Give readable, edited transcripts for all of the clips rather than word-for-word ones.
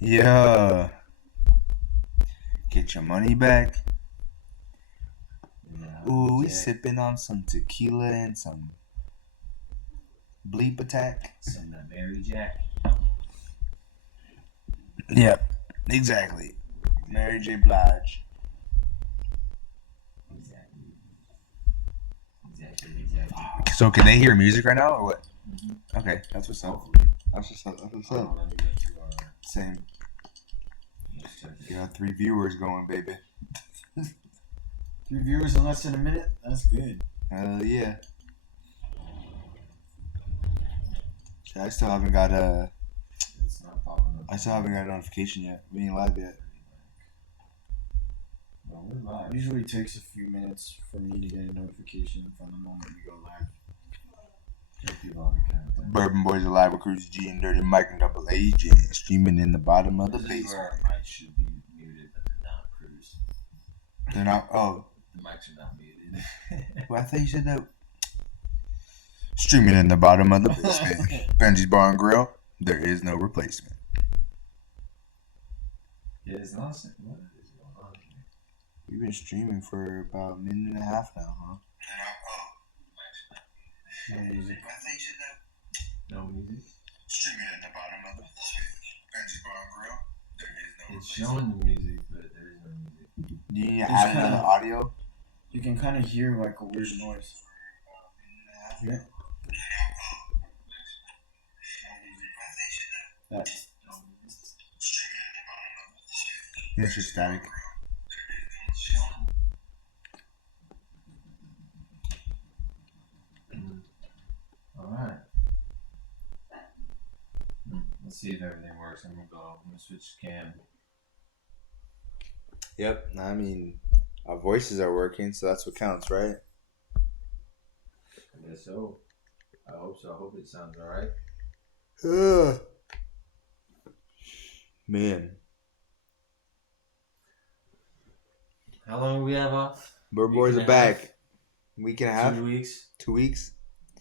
Yeah. Get your money back. Yeah, Ooh, we Jack. sipping on some tequila and some bleep attack. Some Mary Jack. Yep, exactly. Mary J. Blige. Exactly. So can they hear music right now or what? Mm-hmm. Okay, that's what's up. Hopefully. That's what's up. That's what's Hold up. on, let me go to Same. let's check it. Got 3 viewers going, baby. 3 viewers in less than a minute? That's good. Hell yeah. I still haven't got a. It's not popping up. I still haven't got a notification yet. We ain't live yet. Well, we're live. It usually takes a few minutes for me to get a notification from the moment we go live. Get people on the count. Bourbon Boys are live with Cruise G and Dirty Mike and Double Agent streaming in the bottom of the This is basement. where our mics should be muted, but they're not, Cruz. They're not. Oh, The mics are not muted. well, I thought you said that. Streaming in the bottom of the basement. Benji's Bar and Grill. There is no replacement. Yeah, it's not. What is going on here? We've been streaming for about a minute and a half now, huh? No music. No music. Streaming in the bottom of the Benji's Bar and Grill. There is no It's showing the music, but there is no music. Do you need to It's add kinda- another audio? You can kind of hear like a weird noise. Yeah. That's Yeah, it's just static. Alright. Let's see if everything works. I'm gonna switch cam. Yep. I mean, our voices are working, so that's what counts, right? I guess so. I hope so. I hope it sounds alright. Man. How long do we have off? Bourbon Week Boys and are a half? back. Week and a half? 2 weeks. 2 weeks?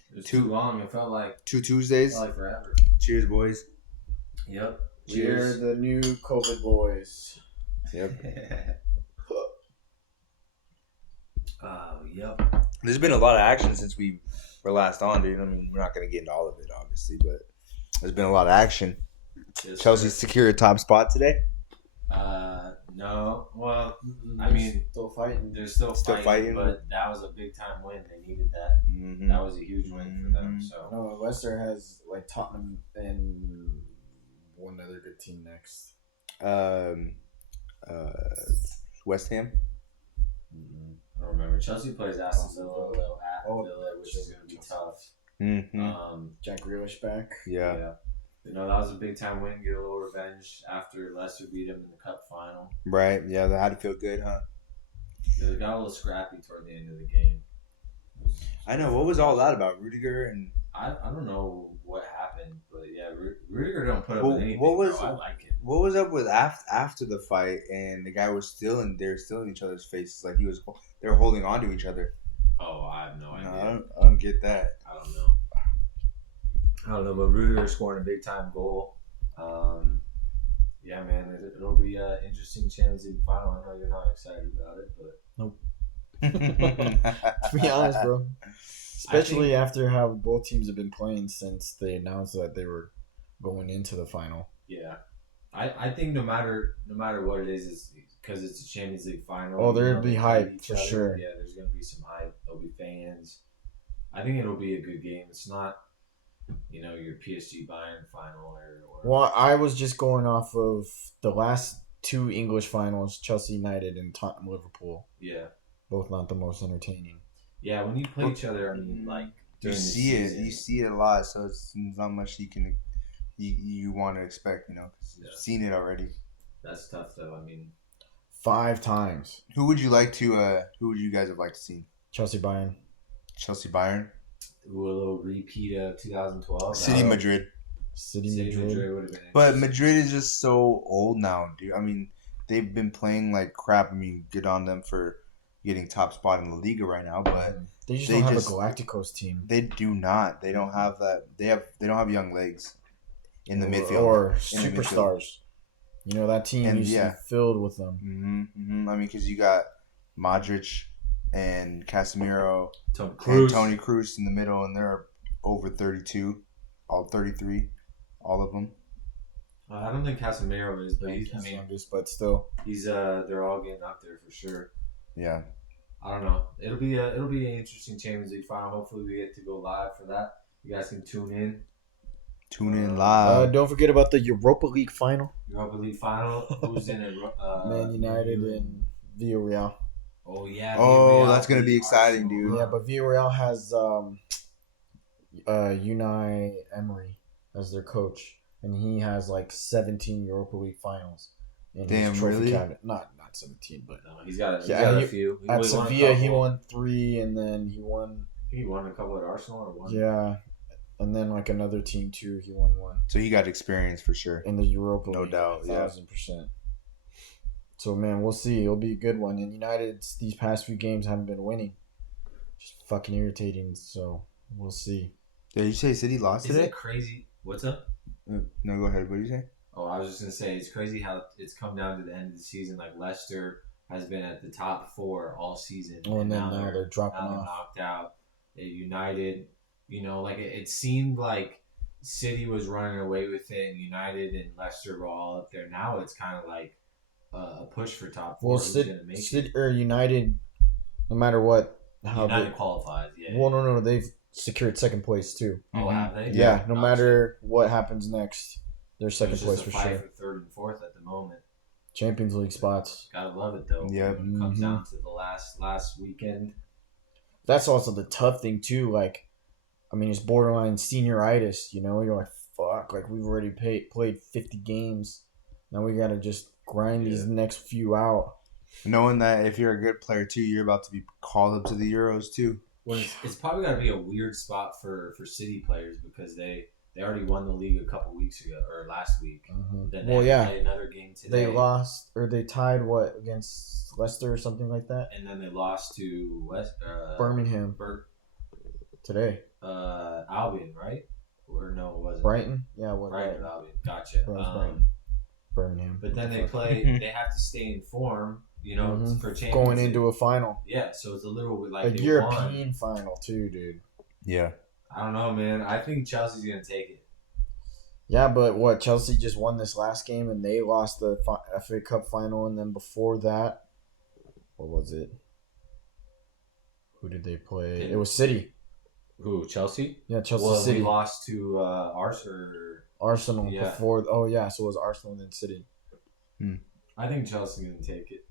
It was Two- too long. It felt like 2 Tuesdays? forever. Cheers, boys. Yep. we're Cheers. the new COVID boys. Yep. Yep. There's been a lot of action since we were last on, dude. I mean, we're not going to get into all of it, obviously, but there's been a lot of action. Yes, Chelsea sir. secured a top spot today. No. Well, I mean, Still fighting. they're still fighting, fighting. but that was a big time win. They needed that. Mm-hmm. That was a huge win for them. So No, Leicester has like Tottenham and one other good team next. West Ham. I don't remember. Chelsea plays Aston Villa though at Oh, Villa, which is going to be tough. Mm-hmm. Jack Grealish back. Yeah. You know, that was a big time win. Get a little revenge after Leicester beat them in the cup final. Right. Yeah, that had to feel good, huh? They got a little scrappy toward the end of the game. I know. What was all that about? Rudiger and I don't know what happened, but yeah, Rudiger don't put up Well, with anything. what was- bro. I like it. what was up with after the fight and the guy was still in each other's faces like they were holding on to each other. Oh, I have no No, idea. I don't get that. I don't know. But Rudiger scoring a big time goal. Yeah, man, it'll be an interesting Champions League final. I know you're not excited about it, but To be honest, bro. Especially after how both teams have been playing since they announced that they were going into the final. yeah, I think no matter what it is because it's a Champions League final. Oh, you there'd know, be they hype, play each for other. sure. Yeah, there's gonna be some hype. There'll be fans. I think it'll be a good game. It's not, your PSG Bayern final or Well, I was just going off of the last 2 English finals, Chelsea United and Tottenham Liverpool. yeah. Both not the most entertaining. Yeah, when you play each other, I mean, like You during the see it. season, You see it a lot, so it's not much you want to expect, because Yeah. you've seen it already. That's tough, though. I mean, 5 times. Who would you like to? Who would you guys have liked to see? Chelsea Bayern. Chelsea, Bayern, a little repeat of 2012. City, That- Madrid. City City Madrid. would have been. But interesting. Madrid is just so old now, dude. I mean, they've been playing like crap. I mean, good on them for getting top spot in the Liga right now, but They just They don't have just- a Galacticos team. they do not. They don't have that. They don't have young legs in the midfield. Or In the midfield. superstars. You know, that team And used to yeah. be filled with them. I mean, because you got Modric and Casemiro Tony and Cruz. Tony Cruz in the middle, and they're over 32, all 33, all of them. I don't think Casemiro is, but He's youngest, but still. they're all getting up there for sure. Yeah. I don't know. It'll be an interesting Champions League final. Hopefully, we get to go live for that. You guys can tune in. Tune in live. Don't forget about the Europa League final. Europa League final. Who's in it? Man United and Villarreal. Oh yeah. Oh, Villarreal that's gonna be beat exciting, Arsenal. dude. Yeah, but Villarreal has Unai Emery as their coach, and he has like 17 Europa League finals in Damn, his trophy really? cabinet. Not 17, but No, he's got Yeah, a few. at won a Sevilla he couple. won 3, and then he won He won a couple at Arsenal or one. yeah, and then like another team too. He won 1 So he got experience for sure. in the Europa No League. doubt, yeah. 1,000%. So man, we'll see. It'll be a good one. And United these past few games haven't been winning, just fucking irritating. So we'll see. Did you say City lost Isn't today? it crazy? What's up? No, go ahead. What did you say? Oh, I was just gonna say it's crazy how it's come down to the end of the season. Like Leicester has been at the top 4 all season, Oh, and then now they're dropping now they're off. knocked out. United, like it seemed like City was running away with it, and United and Leicester were all up there. Now it's kind of like a push for top 4. Well, Who's gonna make it? United, no matter what, how United qualifies. Yeah. well, no, they've secured second place too. Oh, have they? Yeah, no Oh, matter what happens next, they're so second it's place just for a fight sure. for third and fourth at the moment. Champions League spots. Gotta love it though. Yep. When it comes Mhm. down to the last weekend. That's also the tough thing too. Like, I mean, it's borderline senioritis. You know, you're like, fuck. Like we've already played 50 games. Now we gotta just grind these next few out. Knowing that if you're a good player too, you're about to be called up to the Euros too. Well, it's probably got to be a weird spot for City players because they already won the league a couple weeks ago or last week. Then they played another game today. They lost or they tied against Leicester or something like that. And then they lost to Birmingham today. Albion, right? Or no, it wasn't. Brighton, yeah, what? Brighton, Albion. Gotcha. Brighton. Birmingham. But then they play. They have to stay in form, for Champions going League. into a final, Yeah, so it's a little bit like a they European won. final too, dude. Yeah. I don't know, man. I think Chelsea's gonna take it. Yeah, but what? Chelsea just won this last game and they lost the FA Cup final, and then before that, what was it? Who did they play? It was City. Who? Chelsea? Yeah, Chelsea Well, City. we lost to Arsenal Yeah. before. Oh yeah, so it was Arsenal and then City. I think Chelsea's gonna take it.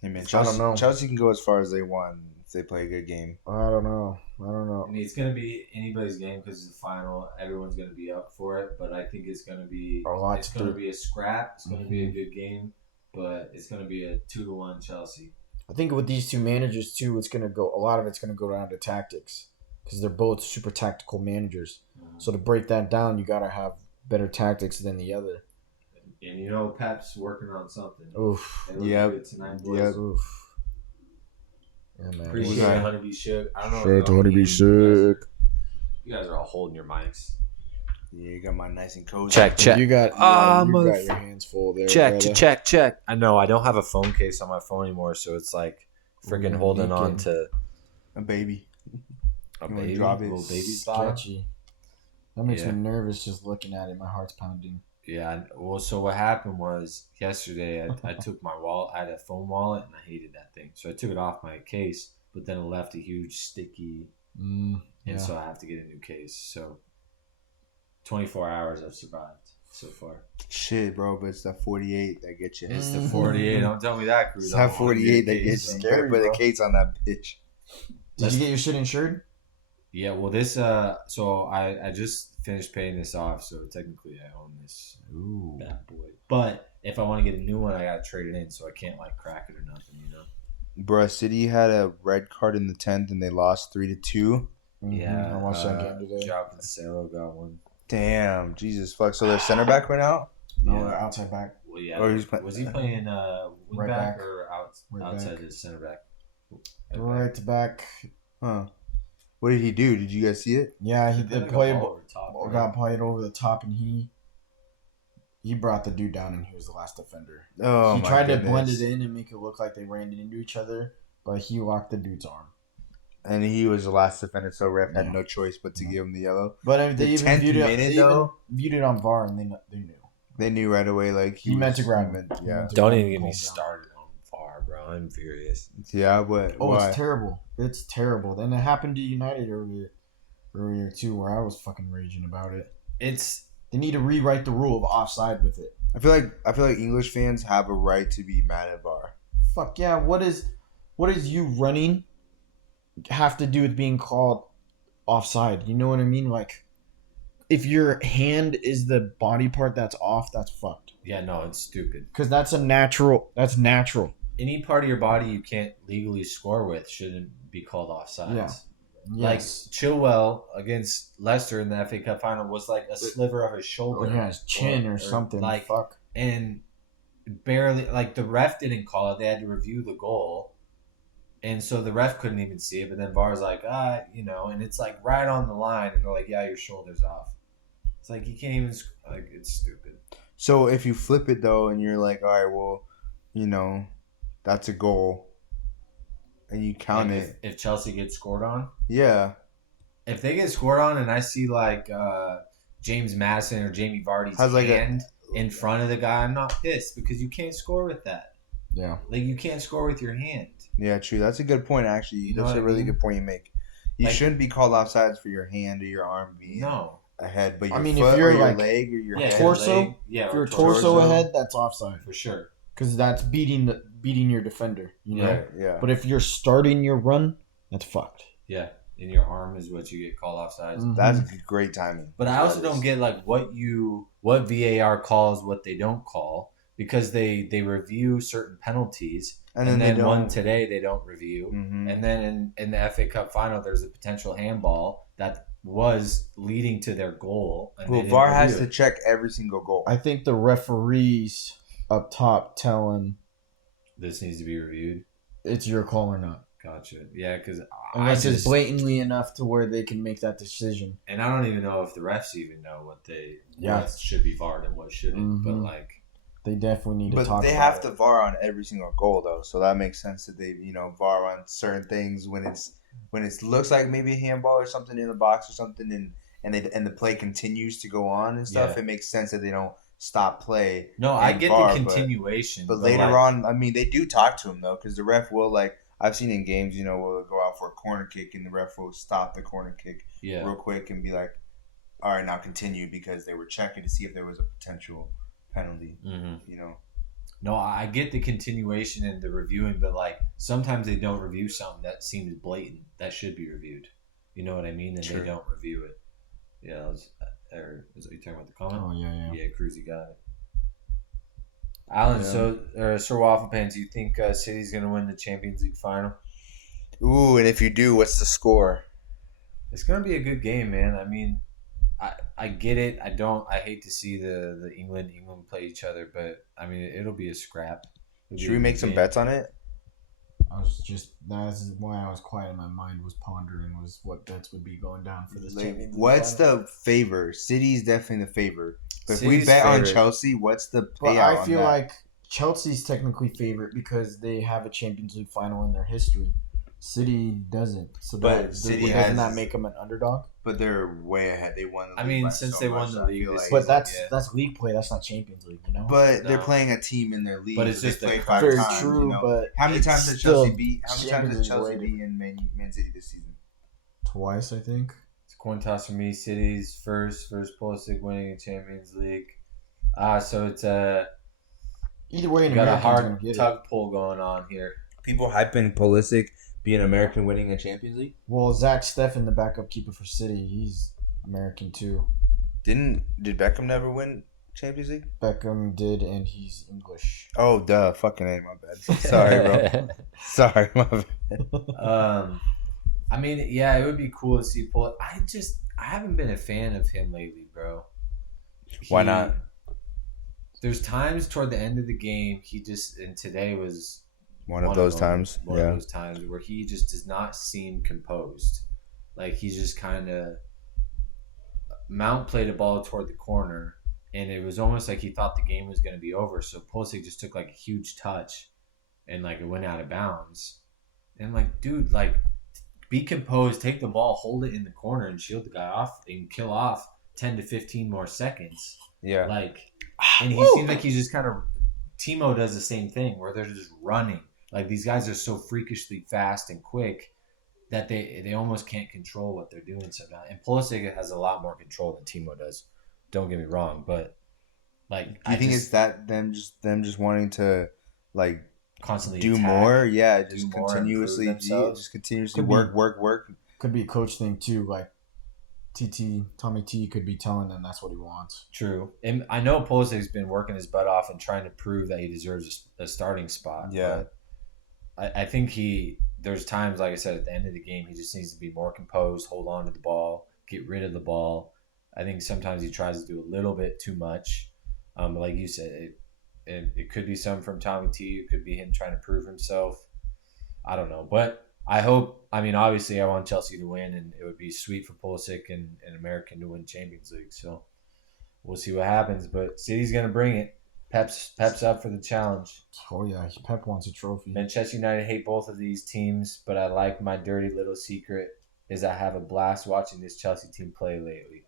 Hey man, I Chelsea, don't know. Chelsea can go as far as they want if they play a good game. I don't know. I mean, it's gonna be anybody's game because it's the final. Everyone's gonna be up for it, but I think it's gonna be A lot It's to gonna do. be a scrap. It's gonna be a good game, but it's gonna be a 2-1 Chelsea. I think with these two managers too, it's gonna go. A lot of it's gonna go down to tactics because they're both super tactical managers. So to break that down, you gotta have better tactics than the other. And Pep's working on something. Oof. They look Yep. good tonight, boys. Yep. Oof. Yeah, man. Appreciate that? it, Honeybee Shook. I don't know. Shout out if to y'all Honeybee can- Shook. You guys are all holding your mics. Yeah, you got my nice and cozy. Check. You got motherf- your hands full there. Check. brother. I know. I don't have a phone case on my phone anymore, so it's like freaking Ooh, holding on naked. to A baby. a You wanna baby, drop it? little baby spot. Sketchy. That makes Yeah. me nervous just looking at it. My heart's pounding. Yeah. Well, so what happened was yesterday I took my wallet. I had a phone wallet, and I hated that thing, so I took it off my case. But then it left a huge sticky, Yeah. and so I have to get a new case. So 24 hours I've survived so far. Shit, bro, but it's that 48 that gets you. It's the 48. Don't tell me that, Cruz. It's I that don't wanna 48 get a that case. gets you. Scary, Put the bro. case on that bitch. Did you get your shit insured? Yeah, well, this, so I just finished paying this off, so technically I own this Ooh. bad boy. But if I want to get a new one, I gotta trade it in, so I can't crack it or nothing. Bruh, City had a red card in the 10th and they lost 3-2. I watched that game today. Job Cancelo got one. Damn, Jesus fuck. So their center back went out? No, Yeah. they're outside back. Well, yeah. Or he's was he playing wing Right back, back. or Right outside back. his center back? Right back. Huh. What did he do? Did you guys see it? Yeah, he Played did play. over top, right? Got played over the top, and he He brought the dude down, and he was the last defender. Oh, He my tried goodness. to blend it in and make it look like they ran into each other, but he locked the dude's arm. And he was the last defender, so ref had Yeah. no choice but to give him the yellow. But I mean, The they even 10th viewed it. minute, They even though? viewed it on VAR, and they knew. They knew right away, like He meant to grab him. Yeah, Don't even get me Pulled down. started on VAR, bro. I'm furious. yeah, but Oh, why? it's terrible. It's terrible. Then it happened to United earlier too, where I was fucking raging about it. They need to rewrite the rule of offside with it. I feel like English fans have a right to be mad at VAR. Fuck yeah! What is you running have to do with being called offside? You know what I mean? Like, if your hand is the body part that's off, that's fucked. Yeah, no, it's stupid. Because that's natural. Any part of your body you can't legally score with shouldn't be called offsides. Yeah. Like Yes. Chilwell against Leicester in the FA Cup final was like a sliver of his shoulder. Or yeah, his chin or, something. Like, Fuck. and barely, like, the ref didn't call it. They had to review the goal. And so the ref couldn't even see it. But then VAR's like, and it's like right on the line. And they're like, yeah, your shoulder's off. It's like, you can't even, like, it's stupid. So if you flip it though, and you're like, all right, well, that's a goal, and you count Like, it, if Chelsea gets scored on. yeah. If they get scored on and I see like James Madison or Jamie Vardy's Has like hand in front of the guy, I'm not pissed because you can't score with that. Yeah. Like, you can't score with your hand. Yeah, true. That's a good point, actually. You know That's what a I really mean? good point you make. You Like- shouldn't be called offsides for your hand or your arm being No. ahead, but your I mean, foot if you're or your like- leg or your Yeah, head. Torso? leg, yeah, If or your torso, torso ahead, that's offside. for sure. Because that's beating your defender. You know. Right, yeah. But if you're starting your run, that's fucked. Yeah, in your arm is what you get called offsides. Mhm. That's great timing. But I also don't get like what VAR calls, what they don't call, because they review certain penalties, and then they don't. one today they don't review. Mhm. And then in the FA Cup final, there's a potential handball that was leading to their goal. And they Well, didn't VAR has review to it. check every single goal. I think the referees up top tell him This needs to be reviewed. it's your call or not. Gotcha. Yeah, because Unless it's blatantly enough to where they can make that decision. and I don't even know if the refs even know what Yeah. what should be VAR'd and what shouldn't. But Mhm. like, They definitely need to But talk they about have it. to VAR on every single goal though, so that makes sense that they VAR on certain things when it looks like maybe a handball or something in the box or something, and the play continues to go on and stuff. Yeah. It makes sense that they don't stop play. no, I and get VAR, the continuation, But later like, on, I mean, they do talk to him though, because the ref will I've seen in games, will go out for a corner kick and the ref will stop the corner kick yeah, real quick and be like, all right, now continue, because they were checking to see if there was a potential penalty. hmm You know. No, I get the continuation and the reviewing, but like sometimes they don't review something that seems blatant that should be reviewed. You know what I mean? And Sure. they don't review it. Yeah, is that you talking about the comment? Oh yeah. Yeah, Cruzy got it. Alan, Yeah. Sir Waffle Pants, you think City's gonna win the Champions League final? Ooh, and if you do, what's the score? It's gonna be a good game, man. I mean, I get it. I hate to see the England play each other, but I mean it'll be a scrap. It'll be Should a we good make some game. bets on it? That's why I was quiet in my mind, was pondering was what bets would be going down for this Like, Champions League what's final. the favor? City's definitely the favor. But if we City's bet on favorite. Chelsea, what's the But payout I feel on that? like Chelsea's technically favorite because they have a Champions League final in their history. City doesn't. So But City doesn't has- that make them an underdog? But they're way ahead. They won. The I league mean, by since so they much, won the I league feel this But season, that's league play. That's not Champions League, you know. But they're No. playing a team in their league. But it's they just play the- 5 very times. true. But How many it's times did still Chelsea beat? How many times Champions did League Chelsea related. beat in Man City this season? Twice, I think. It's coin toss for me. City's first Pulisic winning a Champions League. So it's Either way, an got a American's hard gonna get it. tug pull going on here. People hyping Pulisic being American winning a Champions League. Well, Zach Steffen, the backup keeper for City, he's American too. Did Beckham never win Champions League? Beckham did, and he's English. Oh, duh. Fucking A, my bad. Sorry, bro. Sorry, my bad. I mean, yeah, it would be cool to see Pulisic. I haven't been a fan of him lately, bro. Why not? There's times toward the end of the game, and today was One of those times. One of those times where he just does not seem composed. Like he's just kind of Mount played a ball toward the corner, and it was almost like he thought the game was going to be over. So Pulisic just took like a huge touch, and like it went out of bounds. And I'm like, dude, like, be composed, take the ball, hold it in the corner, and shield the guy off, and kill off 10 to 15 more seconds. Yeah. Like, and he seems like he's just kind of. Timo does the same thing where they're just running. Like, these guys are so freakishly fast and quick that they almost can't control what they're doing sometimes. And Pulisic has a lot more control than Timo does. Don't get me wrong, but like, Do you think it's that them just wanting to like constantly do attack, more? Yeah, do just more, continuously, improve themselves? just continuously Could be. work. Could be a coach thing too. Like Tommy T could be telling them that's what he wants. True, and I know Pulisic's been working his butt off and trying to prove that he deserves a starting spot. Yeah, but I think there's times, like I said, at the end of the game, he just needs to be more composed, hold on to the ball, get rid of the ball. I think sometimes he tries to do a little bit too much. Like you said, it could be some from Tommy T. It could be him trying to prove himself. I don't know, but I hope. I mean, obviously, I want Chelsea to win, and it would be sweet for Pulisic and American to win Champions League. So we'll see what happens. But City's gonna bring it. Pep's up for the challenge. Oh yeah, Pep wants a trophy. Manchester United hate both of these teams, but I like my dirty little secret is I have a blast watching this Chelsea team play lately.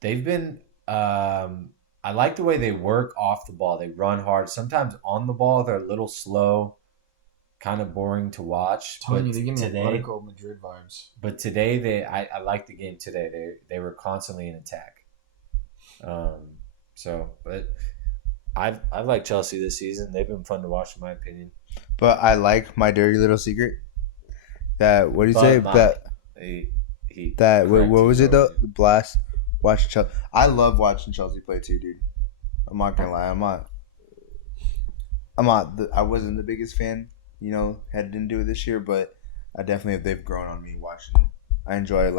They've been. I like the way they work off the ball. They run hard. Sometimes on the ball, they're a little slow, kind of boring to watch. I'm telling you, they give me Atletico Madrid vibes. But today, I like the game today. They were constantly in attack. But I like Chelsea this season. They've been fun to watch, in my opinion. but I like my dirty little secret. That what do you say? What was it though? The blast. Watch Chelsea. I love watching Chelsea play too, dude. I'm not gonna lie. I wasn't the biggest fan, headed into it this year, but I definitely they've grown on me watching. I enjoy I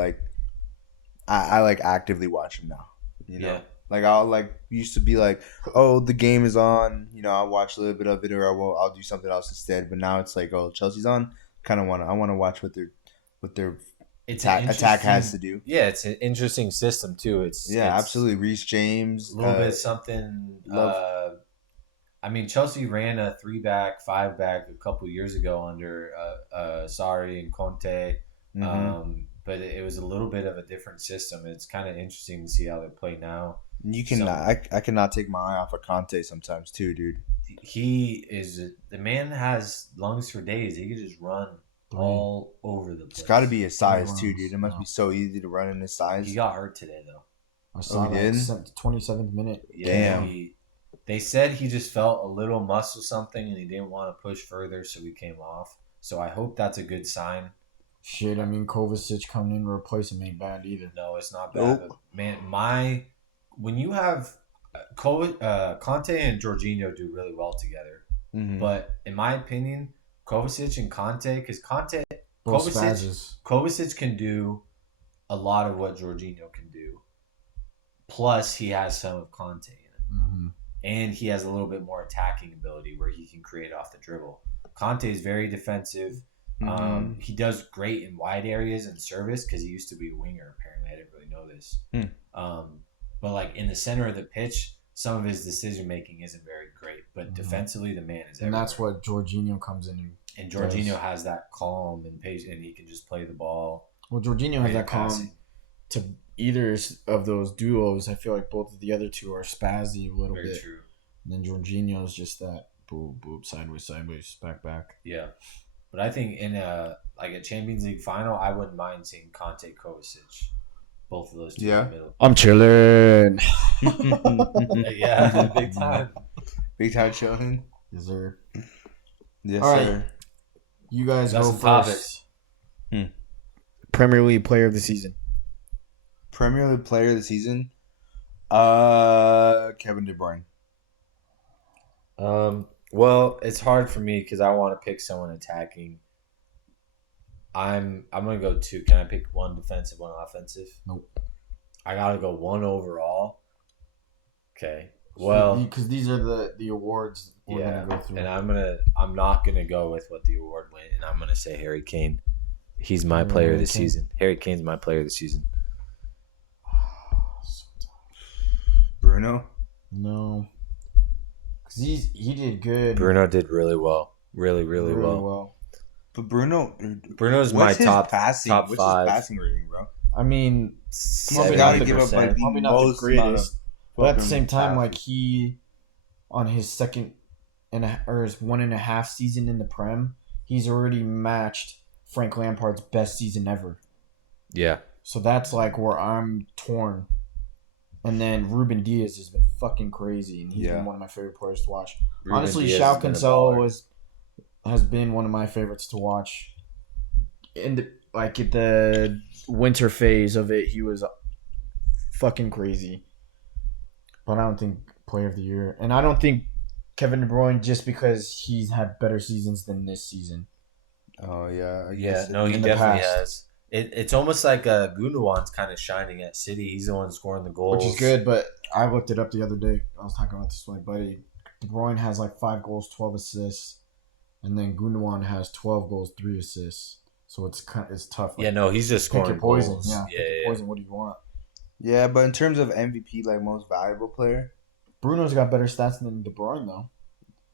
like actively watch them now. Yeah. Like I'll used to be like, oh, the game is on. I'll watch a little bit of it, or I'll do something else instead. But now it's like, oh, Chelsea's on. I want to watch what their attack has to do. Yeah, it's an interesting system too. It's absolutely. Reece James, a little bit something. I mean, Chelsea ran a 3-back, 5-back a couple years ago under Sarri and Conte, but it was a little bit of a different system. It's kind of interesting to see how they play now. I cannot take my eye off of Conte sometimes too, dude. The man has lungs for days. He could just run all over the place. It's got to be his size too, dude. It must be so easy to run in his size. He got hurt today though. I saw that 27th minute. Yeah, they said he just felt a little muscle something and he didn't want to push further, so he came off. So I hope that's a good sign. Shit, I mean, Kovacic coming in to replace him ain't bad either. No, it's not bad. Nope. Man, when you have Conte and Jorginho do really well together, but in my opinion, Kovacic and Conte, because Kovacic can do a lot of what Jorginho can do. Plus, he has some of Conte in him. And he has a little bit more attacking ability where he can create off the dribble. Conte is very defensive. He does great in wide areas and service because he used to be a winger, apparently. I didn't really know this. But in the center of the pitch, some of his decision-making isn't very great. But defensively, the man is everywhere. And that's what Jorginho comes in and Jorginho has that calm and patience, and he can just play the ball. Well, Jorginho has that calm to either of those duos. I feel like both of the other two are spazzy a little bit. Very true. And then Jorginho's just that boop, boop, sideways, back. Yeah. But I think in a Champions League final, I wouldn't mind seeing Conte, Kovacic. Both of those two in the middle. I'm chilling. Yeah, big time. Big time chilling. Yes, sir. Yes, all sir. Right. You guys go first. Topics. Premier League Player of the Season. Premier League Player of the Season? Kevin De Bruyne. Well, it's hard for me because I want to pick someone attacking. I'm gonna go 2. Can I pick one defensive, one offensive? Nope. I gotta go 1 overall. Okay. Well, because these are the awards we're gonna go through, and I'm not gonna go with what the award went, and I'm gonna say Harry Kane. He's my player of the season. Harry Kane's my player of the season. Bruno? No. Because he did good. Bruno did really well. Really, really well. But Bruno's Bruno's my what's his top passing? top What's 5. his passing rating, bro? I mean, He's Probably got not to the give up like the probably not the most amount of greatest. But at the fucking same time, like passes. he, on his his 1.5 season in the Prem, he's already matched Frank Lampard's best season ever. Yeah. So that's like where I'm torn. And then Ruben Diaz has been fucking crazy, and he's been one of my favorite players to watch. Ruben Honestly, Diaz João has been a Cancelo baller. has been one of my favorites to watch. At the winter phase of it, he was fucking crazy. But I don't think player of the year. And I don't think Kevin De Bruyne, just because he's had better seasons than this season. Oh yeah, I Yeah, guess. no, he in the definitely past. has. It's almost like Gundogan's kind of shining at City. He's the one scoring the goals. Which is good, but I looked it up the other day. I was talking about this with my buddy. De Bruyne has like 5 goals, 12 assists. And then Gundogan has 12 goals, 3 assists. So it's tough. Yeah, no, he's just pick scoring your poison. goals. Yeah, Yeah, pick your yeah. poison. What do you want? Yeah, but in terms of MVP, like most valuable player, Bruno's got better stats than De Bruyne, though.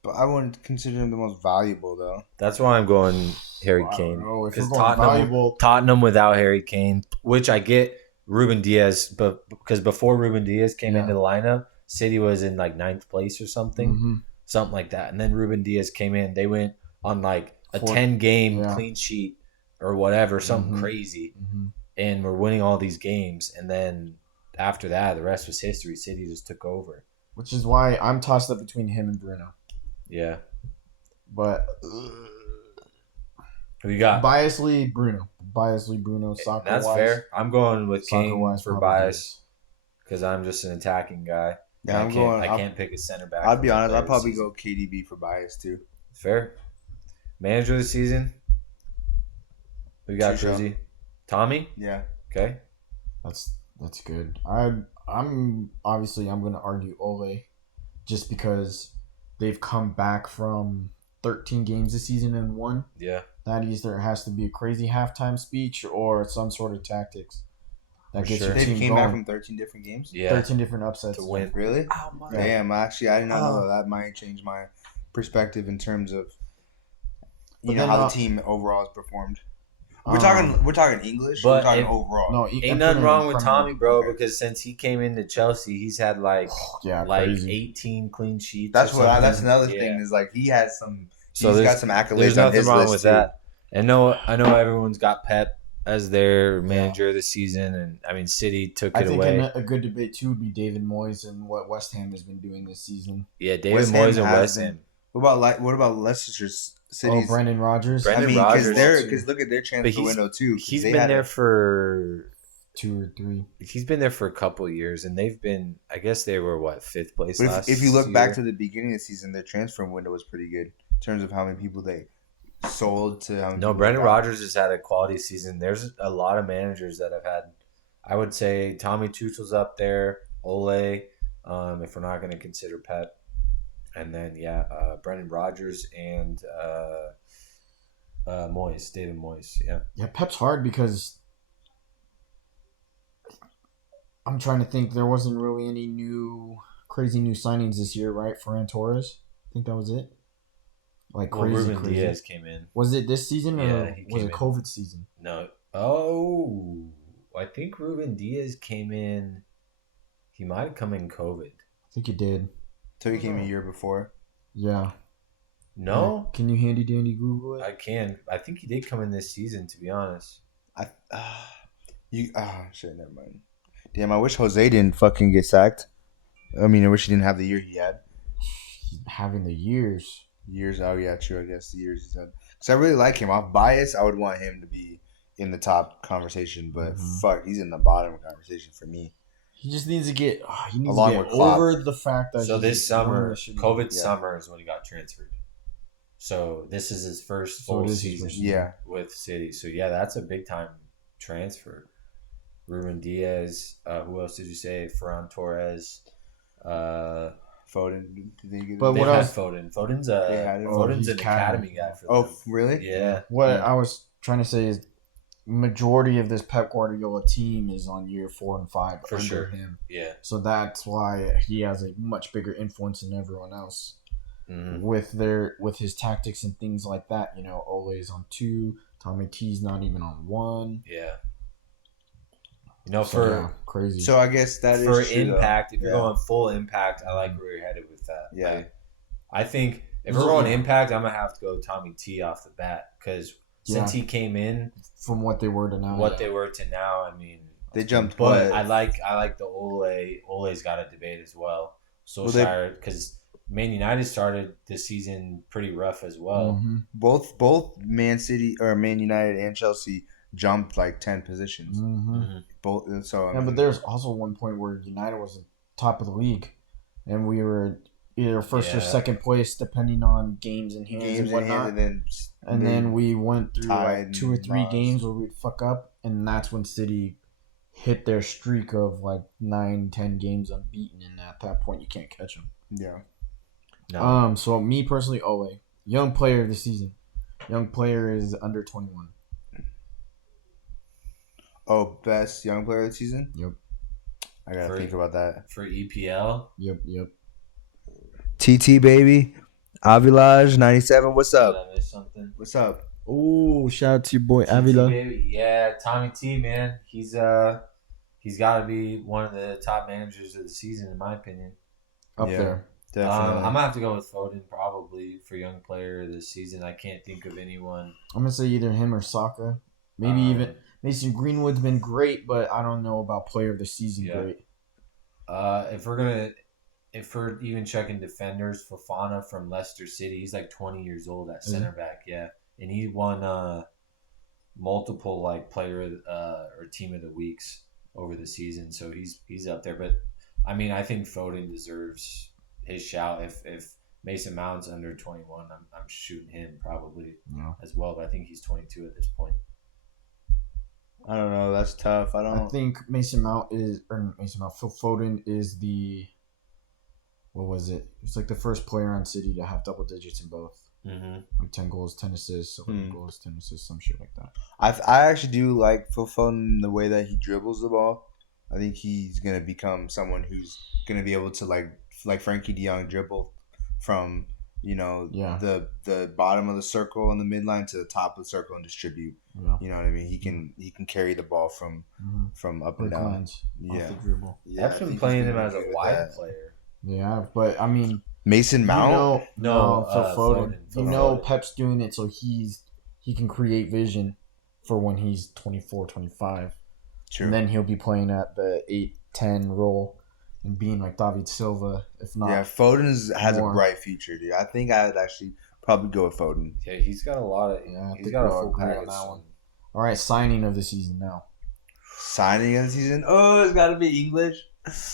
but I wouldn't consider him the most valuable though. That's why I'm going Harry Kane. If you're Because going valuable, Tottenham without Harry Kane, which I get Ruben Diaz, but because before Ruben Diaz came into the lineup, City was in like 9th place or something, something like that. And then Ruben Diaz came in. They went on like a 10-game clean sheet or whatever, something crazy, and we're winning all these games. And then after that, the rest was history. City just took over. Which is why I'm tossed up between him and Bruno. Yeah. But Who you got? biasly, Bruno. Soccer That's wise. fair. I'm going with Kane Soccer-wise, for probably bias because I'm just an attacking guy. Yeah, I can't pick a center back. I'll be honest. I'll I'd probably go KDB for bias too. Fair. Manager of the season. We got Tuchel. Drizzy. Tommy. Yeah. Okay. That's good. I'm going to argue Ole, just because they've come back from 13 games this season and won. Yeah. That either has to be a crazy halftime speech or some sort of tactics that For gets sure. your They team came going. back from 13 different games. Yeah. 13 different upsets To win. Really? Oh my. Damn. Actually, I did not know that. That might change my perspective in terms of But know then, how the team overall has performed. We're talking English. but We're talking if- overall. No, Ain't nothing wrong with Tommy, bro, because since he came into Chelsea, he's had like crazy. 18 clean sheets. That's or something. that's another Yeah. thing is like he has some. So He's there's- got some accolades There's on nothing his wrong list with too. that. And I know everyone's got Pep as their manager of the season, and I mean City took I it think away. a good debate too would be David Moyes and what West Ham has been doing this season. Yeah, David West Ham Moyes and has West been- Ham. What about Leicester City's? Brendan Rodgers. Brendan I mean, Rodgers. because look at their transfer he's- window too. 'cause He's they been had there a- for 2 or 3. He's been there for a couple of years, and they've been. I guess they were 5th place But last if you look back year? to the beginning of the season, their transfer window was pretty good in terms of how many people they sold to. How many No, people Brendan they got. Rodgers has had a quality season. There's a lot of managers that have had. I would say Tommy Tuchel's up there, Ole, if we're not going to consider Pep, and then Brendan Rodgers and Moyes, David Moyes. Yeah, Yeah, Pep's hard because I'm trying to think. There wasn't really any crazy new signings this year, right? Ferran Torres. I think that was it. Like Ruben crazy. Diaz came in. Was it this season or Yeah, he was came it in. COVID season? No, oh, I think Ruben Diaz came in. He might have come in COVID. I think it did. So he came a year before. Yeah. No, Yeah. Can you handy dandy Google it? I can. I think he did come in this season. To be honest. Shit, never mind. Damn, I wish Jose didn't fucking get sacked. I mean, I wish he didn't have the year he had. He's having the years. Years. Oh yeah, true. I guess the years he's had. Because I really like him. Off bias, I would want him to be in the top conversation, but fuck, he's in the bottom conversation for me. He just needs to get. He needs Along to with get Klopp. over the fact that. So he's this one of summer, the shitty- COVID Yeah. summer is when he got transferred. So this is his first So full it is his season first season. Yeah. with City. So yeah, that's a big time transfer. Ruben Diaz. Who else did you say? Ferran Torres. Foden, did they get? But They what had else- Foden. Foden's They had him. Foden's he's an academy. academy guy for Oh, them. really? Yeah. What Yeah. I was trying to say is, majority of this Pep Guardiola team is on year 4 and 5 For under sure. him. Yeah. So that's why he has a much bigger influence than everyone else with his tactics and things like that. You know, Ole's on 2, Tommy T's not even on 1. Yeah. You know, crazy. So I guess that is for true, impact, though. if you're going full impact, I like where you're headed with that. Yeah. Like, I think if we're going impact, I'm gonna have to go Tommy T off the bat because since he came in, from what they were to now, I mean, they jumped. But I like the Ole. Ole's got a debate as well. Solskjaer, because Man United started this season pretty rough as well. Mm-hmm. Both Man United and Chelsea jumped like 10 positions. Both. So but there's also one point where United was top of the league, and we were either first or second place depending on games in hand and whatnot. And then we went through like 2 or 3 games where we'd fuck up, and that's when City hit their streak of like 9-10 games unbeaten, and at that point you can't catch them. Yeah. No. So me personally, Ole, young player of the season. Young player is under 21. Oh, best young player of the season? Yep. I gotta think about that. For EPL? Yep. TT baby. Avilage 97. What's up? Did I miss something? What's up? Oh, shout out to your boy Avila. Baby. Yeah, Tommy T, man. He's got to be one of the top managers of the season, in my opinion. Up there. Definitely. I'm going to have to go with Foden probably for young player of the season. I can't think of anyone. I'm going to say either him or Saka. Maybe even Mason Greenwood's been great, but I don't know about player of the season great. If we're even checking defenders, Fofana from Leicester City, he's like 20 years old at center back, and he won multiple like player or team of the weeks over the season, so he's up there. But I mean, I think Foden deserves his shout. If Mason Mount's under 21, I'm shooting him probably as well. But I think he's 22 at this point. I don't know. That's tough. I think Phil Foden is the. What was it? It's like the first player on City to have double digits in both. Mm-hmm. Like 10 goals, 10 assists, 11 goals, 10 assists, some shit like that. I actually do like Phil Foden the way that he dribbles the ball. I think he's gonna become someone who's gonna be able to like Frankie De Jong dribble from the bottom of the circle in the midline to the top of the circle and distribute. Yeah. You know what I mean? He can carry the ball from up and down. Off the dribble. Yeah, I've been playing him as a wide player. Yeah, but I mean, Mason Mount. For Foden. Pep's doing it so he can create vision for when he's 24, 25. True. And then he'll be playing at the 8-10 role and being like David Silva, if not. Yeah, Foden has a bright future, dude. I think I would actually probably go with Foden. Yeah, he's got a lot of. He's got a full package on that one. All right, signing of the season now. Signing of the season? Oh, it's got to be English.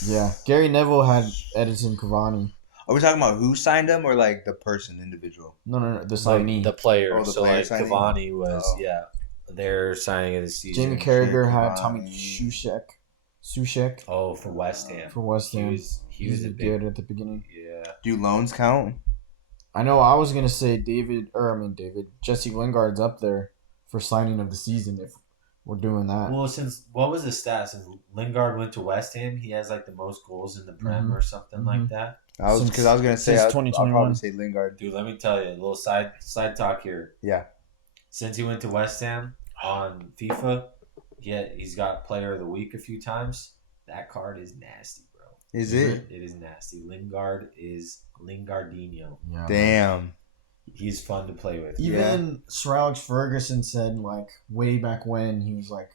Yeah, Gary Neville had Edinson Cavani. Are we talking about who signed him or like the person, individual? No, the signee. The player. Oh, the player signing? Cavani was, their signing of the season. Jamie Carragher had Tommy Sushek. Oh, for West Ham. He was good at the beginning. Yeah. Do loans count? I know. I was gonna say Jesse Lingard's up there for signing of the season if we're doing that. Well, what was the stats? Since Lingard went to West Ham, he has like the most goals in the Prem or something like that. I was gonna say I'll probably say Lingard. Dude, let me tell you a little side talk here. Yeah. Since he went to West Ham on FIFA, he's got Player of the Week a few times. That card is nasty, bro. Is it? It is nasty. Lingard is Lingardinho. Yeah, damn. He's fun to play with. Even Sir Alex Ferguson said, like, way back when, he was like,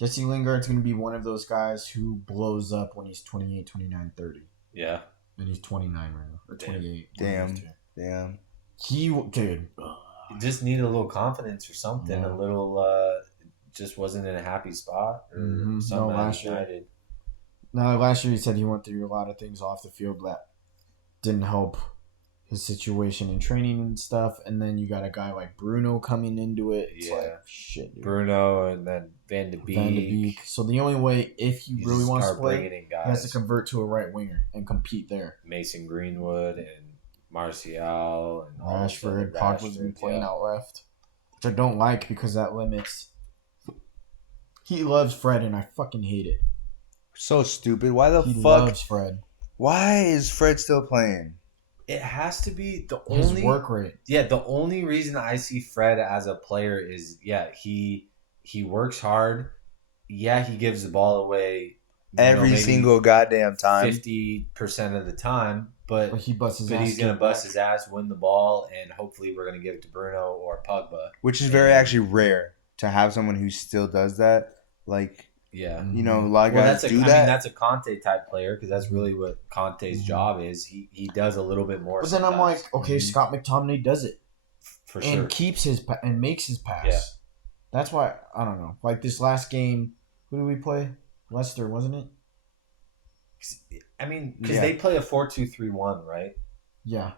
Jesse Lingard's going to be one of those guys who blows up when he's 28, 29, 30. Yeah. And he's 29 right now. Or 28. Damn. He just needed a little confidence or something. A little, just wasn't in a happy spot. Or something. Last year he said he went through a lot of things off the field that didn't help his situation in training and stuff, and then you got a guy like Bruno coming into it. It's like, shit, dude. Bruno and then Van de Beek. So the only way, if he really wants to play, he has to convert to a right winger and compete there. Mason Greenwood and Martial and Rashford. Pogba's been playing out left, which I don't like because that limits He loves Fred, and I fucking hate it. So stupid. Why the He fuck? loves Fred. Why is Fred still playing? It has to be the His only work rate. Yeah, the only reason I see Fred as a player is he works hard. Yeah, he gives the ball away Every maybe single goddamn time. 50% of the time, but He busts his but ass. he's gonna get bust back. his ass, win the ball, and hopefully we're gonna give it to Bruno or Pogba. Which is very actually rare to have someone who still does that. Like, Yeah. you know, a lot of guys do I that. mean, that's a Conte type player because that's really what Conte's job is. He does a little bit more. But then I'm sometimes. like, okay, Scott McTominay does it For and sure. keeps his and makes his pass. Yeah. That's why I don't know. Like this last game, who did we play? Leicester, wasn't it? I mean, because Yeah. they play a 4-2-3-1, right? Yeah.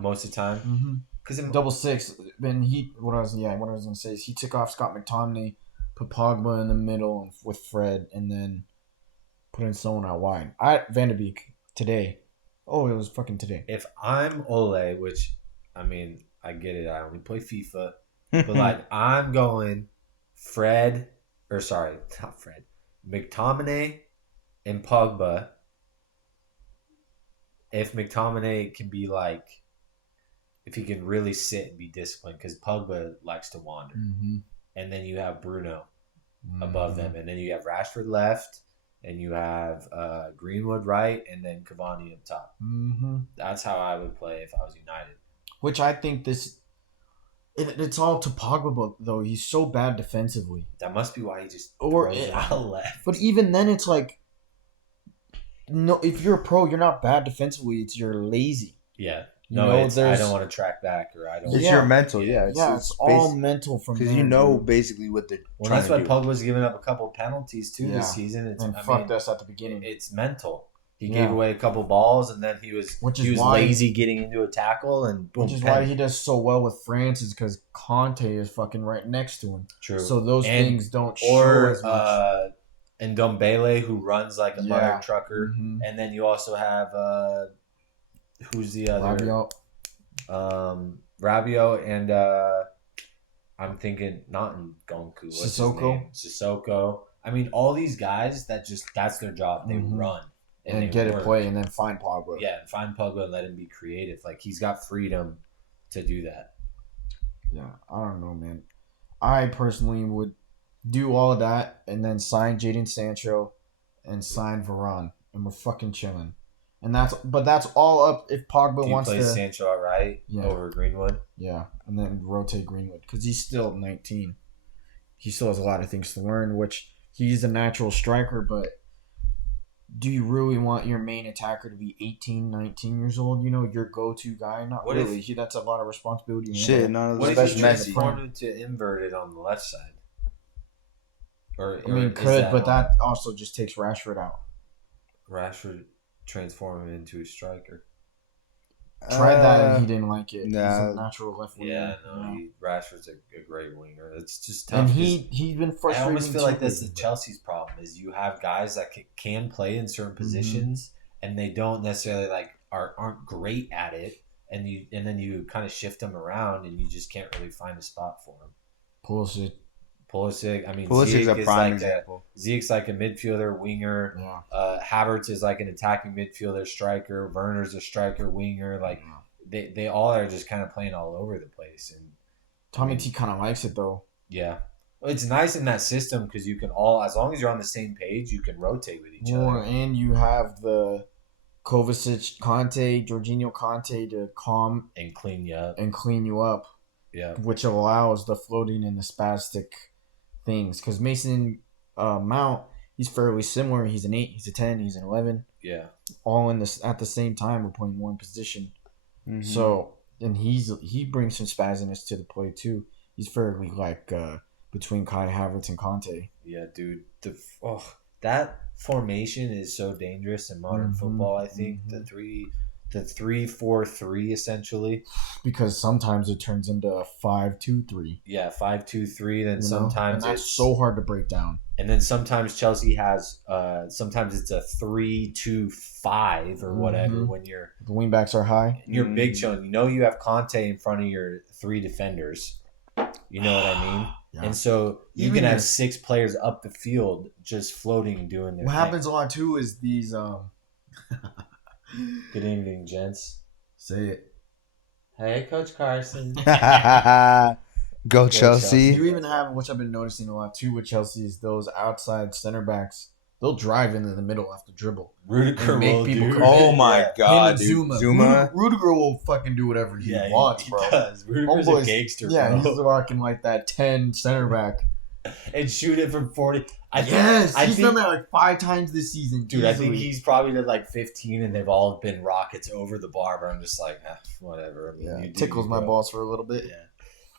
Most of the time. Mm-hmm. Because Double six. Then what I was gonna say is he took off Scott McTominay, put Pogba in the middle with Fred, and then put in someone out wide. Van de Beek today. Oh, it was fucking today. if I'm Ole, which I mean, I get it. I only play FIFA, but like I'm going not Fred, McTominay and Pogba. If McTominay can be like, if he can really sit and be disciplined, because Pogba likes to wander, and then you have Bruno above them, and then you have Rashford left, and you have Greenwood right, and then Cavani up top. That's how I would play if I was United. Which I think it's all to Pogba though. He's so bad defensively. That must be why he just Or throws it out left. But even then, it's like, no. If you're a pro, you're not bad defensively. It's you're lazy. Yeah. You No, know, I don't want to track back, or I don't. It's Yeah. your mental, yeah. It's all mental from because there, you know dude. basically what they're Well, trying that's why to do. Pogba's giving up a couple penalties too Yeah. this season. It's and I fucked mean, us at the beginning. it's mental. He Yeah. gave away a couple balls, and then he was Which is he was why- lazy getting into a tackle, and boom, Which is penalty. why he does so well with France is because Conte is fucking right next to him. True. So those And- things don't show or as much. and Ndombele, who runs like a mother Yeah. trucker, Mhm. and then you also have who's the other Rabiot. Rabiot, and I'm thinking not Ngonku. What's his Sissoko? name? Sissoko. I mean, all these guys that's their job. They Mhm. run And they get it work. play and then find Pogba. Yeah, find Pogba and let him be creative. Like he's got freedom to do that. Yeah, I don't know, man. I personally would do all of that and then sign Jadon Sancho and sign Varane, and we're fucking chilling. And that's all up if Pogba Do you wants play to. Sancho at right Yeah. over Greenwood? Yeah, and then rotate Greenwood because he's still 19. He still has a lot of things to learn, which he's a natural striker, but do you really want your main attacker to be 18, 19 years old? You know, your go-to guy? Not What if- really. That's a lot of responsibility. Shit, no, What if especially you Messi. transformed him to inverted on the left side? I mean, could, but that also just takes Rashford out. Rashford transform him into a striker. Tried that and he didn't like it. nah. He's a natural left winger. Yeah, no, you know? Rashford's a great winger. It's just tough. And 'cause he's been frustrating. I almost feel like that's too. the Chelsea's problem is you have guys that can play in certain Mm-hmm. positions and they don't necessarily like aren't great at it, and then you kind of shift them around and you just can't really find a spot for them. Pulisic, I mean, Pulisic's Ziyech a is prime like example. Zeke's like a midfielder, winger. Yeah. Havertz is like an attacking midfielder, striker. Werner's a striker, winger. Like they all are just kind of playing all over the place. And Tommy T kind of likes it though. yeah, it's nice in that system because you can all, as long as you're on the same page, you can rotate with each More, other. and you have the Kovacic, Jorginho Conte to calm And clean you up. and clean you up, Yeah. which allows the floating and the spastic things. Because Mason Mount, he's fairly similar. He's an 8, he's a 10, he's an 11. Yeah. All in this at the same time. We're playing one position. Mhm. So, and he brings some spazziness to the play too. He's fairly like between Kai Havertz and Conte. Yeah, dude. That formation is so dangerous in modern football. I think the 3-4-3 essentially. Because sometimes it turns into a 5-2-3. Yeah, 5-2-3. Then You know? sometimes and that's it's so hard to break down. and then sometimes Chelsea has sometimes it's a 3-2-5 or whatever when you're The wingbacks are high. big showing. You know you have Conte in front of your 3 defenders. You know what I mean? Yeah. And so you Even can have if- 6 players up the field just floating, doing their What thing. happens a lot too is these. Good evening, gents. Say it. Hey, Coach Carson. Go Chelsea. Chelsea. You even have, which I've been noticing a lot too with Chelsea, is those outside center backs. They'll drive into the middle after dribble. Rudiger And make will people do. crazy. Oh my Yeah. god, Him and dude. Zuma. Rudiger will fucking do whatever he Yeah, wants, he bro. does. Rudiger's a Homeboy's- gangster, Yeah, bro. he's rocking like that 10 center back. And shoot it from 40. I Yes, think, he's done that like 5 times this season. Dude, I think easily. he's probably did like 15, and they've all been rockets over the bar. But I'm just like, whatever. I mean, Yeah, you do tickles you, my bro. balls for a little bit. Yeah,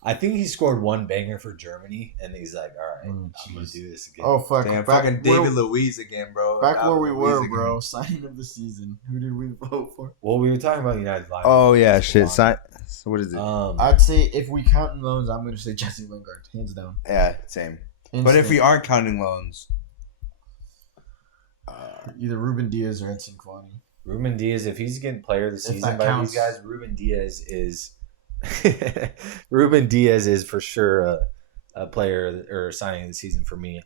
I think he scored 1 banger for Germany, and he's like, all right, Mm, I'm gonna do this again. Oh fuck! Damn, back fucking where, David Luiz again, bro. back where we David were, Luiz again. bro. Signing of the season. Who did we vote for? Well, we were talking about United Lions. Oh yeah, shit. So what is it? I'd say if we count in loans, I'm gonna say Jesse Lingard, hands down. Yeah, same. But Instant. if we aren't counting loans, Either Ruben Diaz or Edson Cavani. Ruben Diaz, if he's getting player of the season that by counts. these guys, Ruben Diaz is Ruben Diaz is for sure a player or signing of the season for me.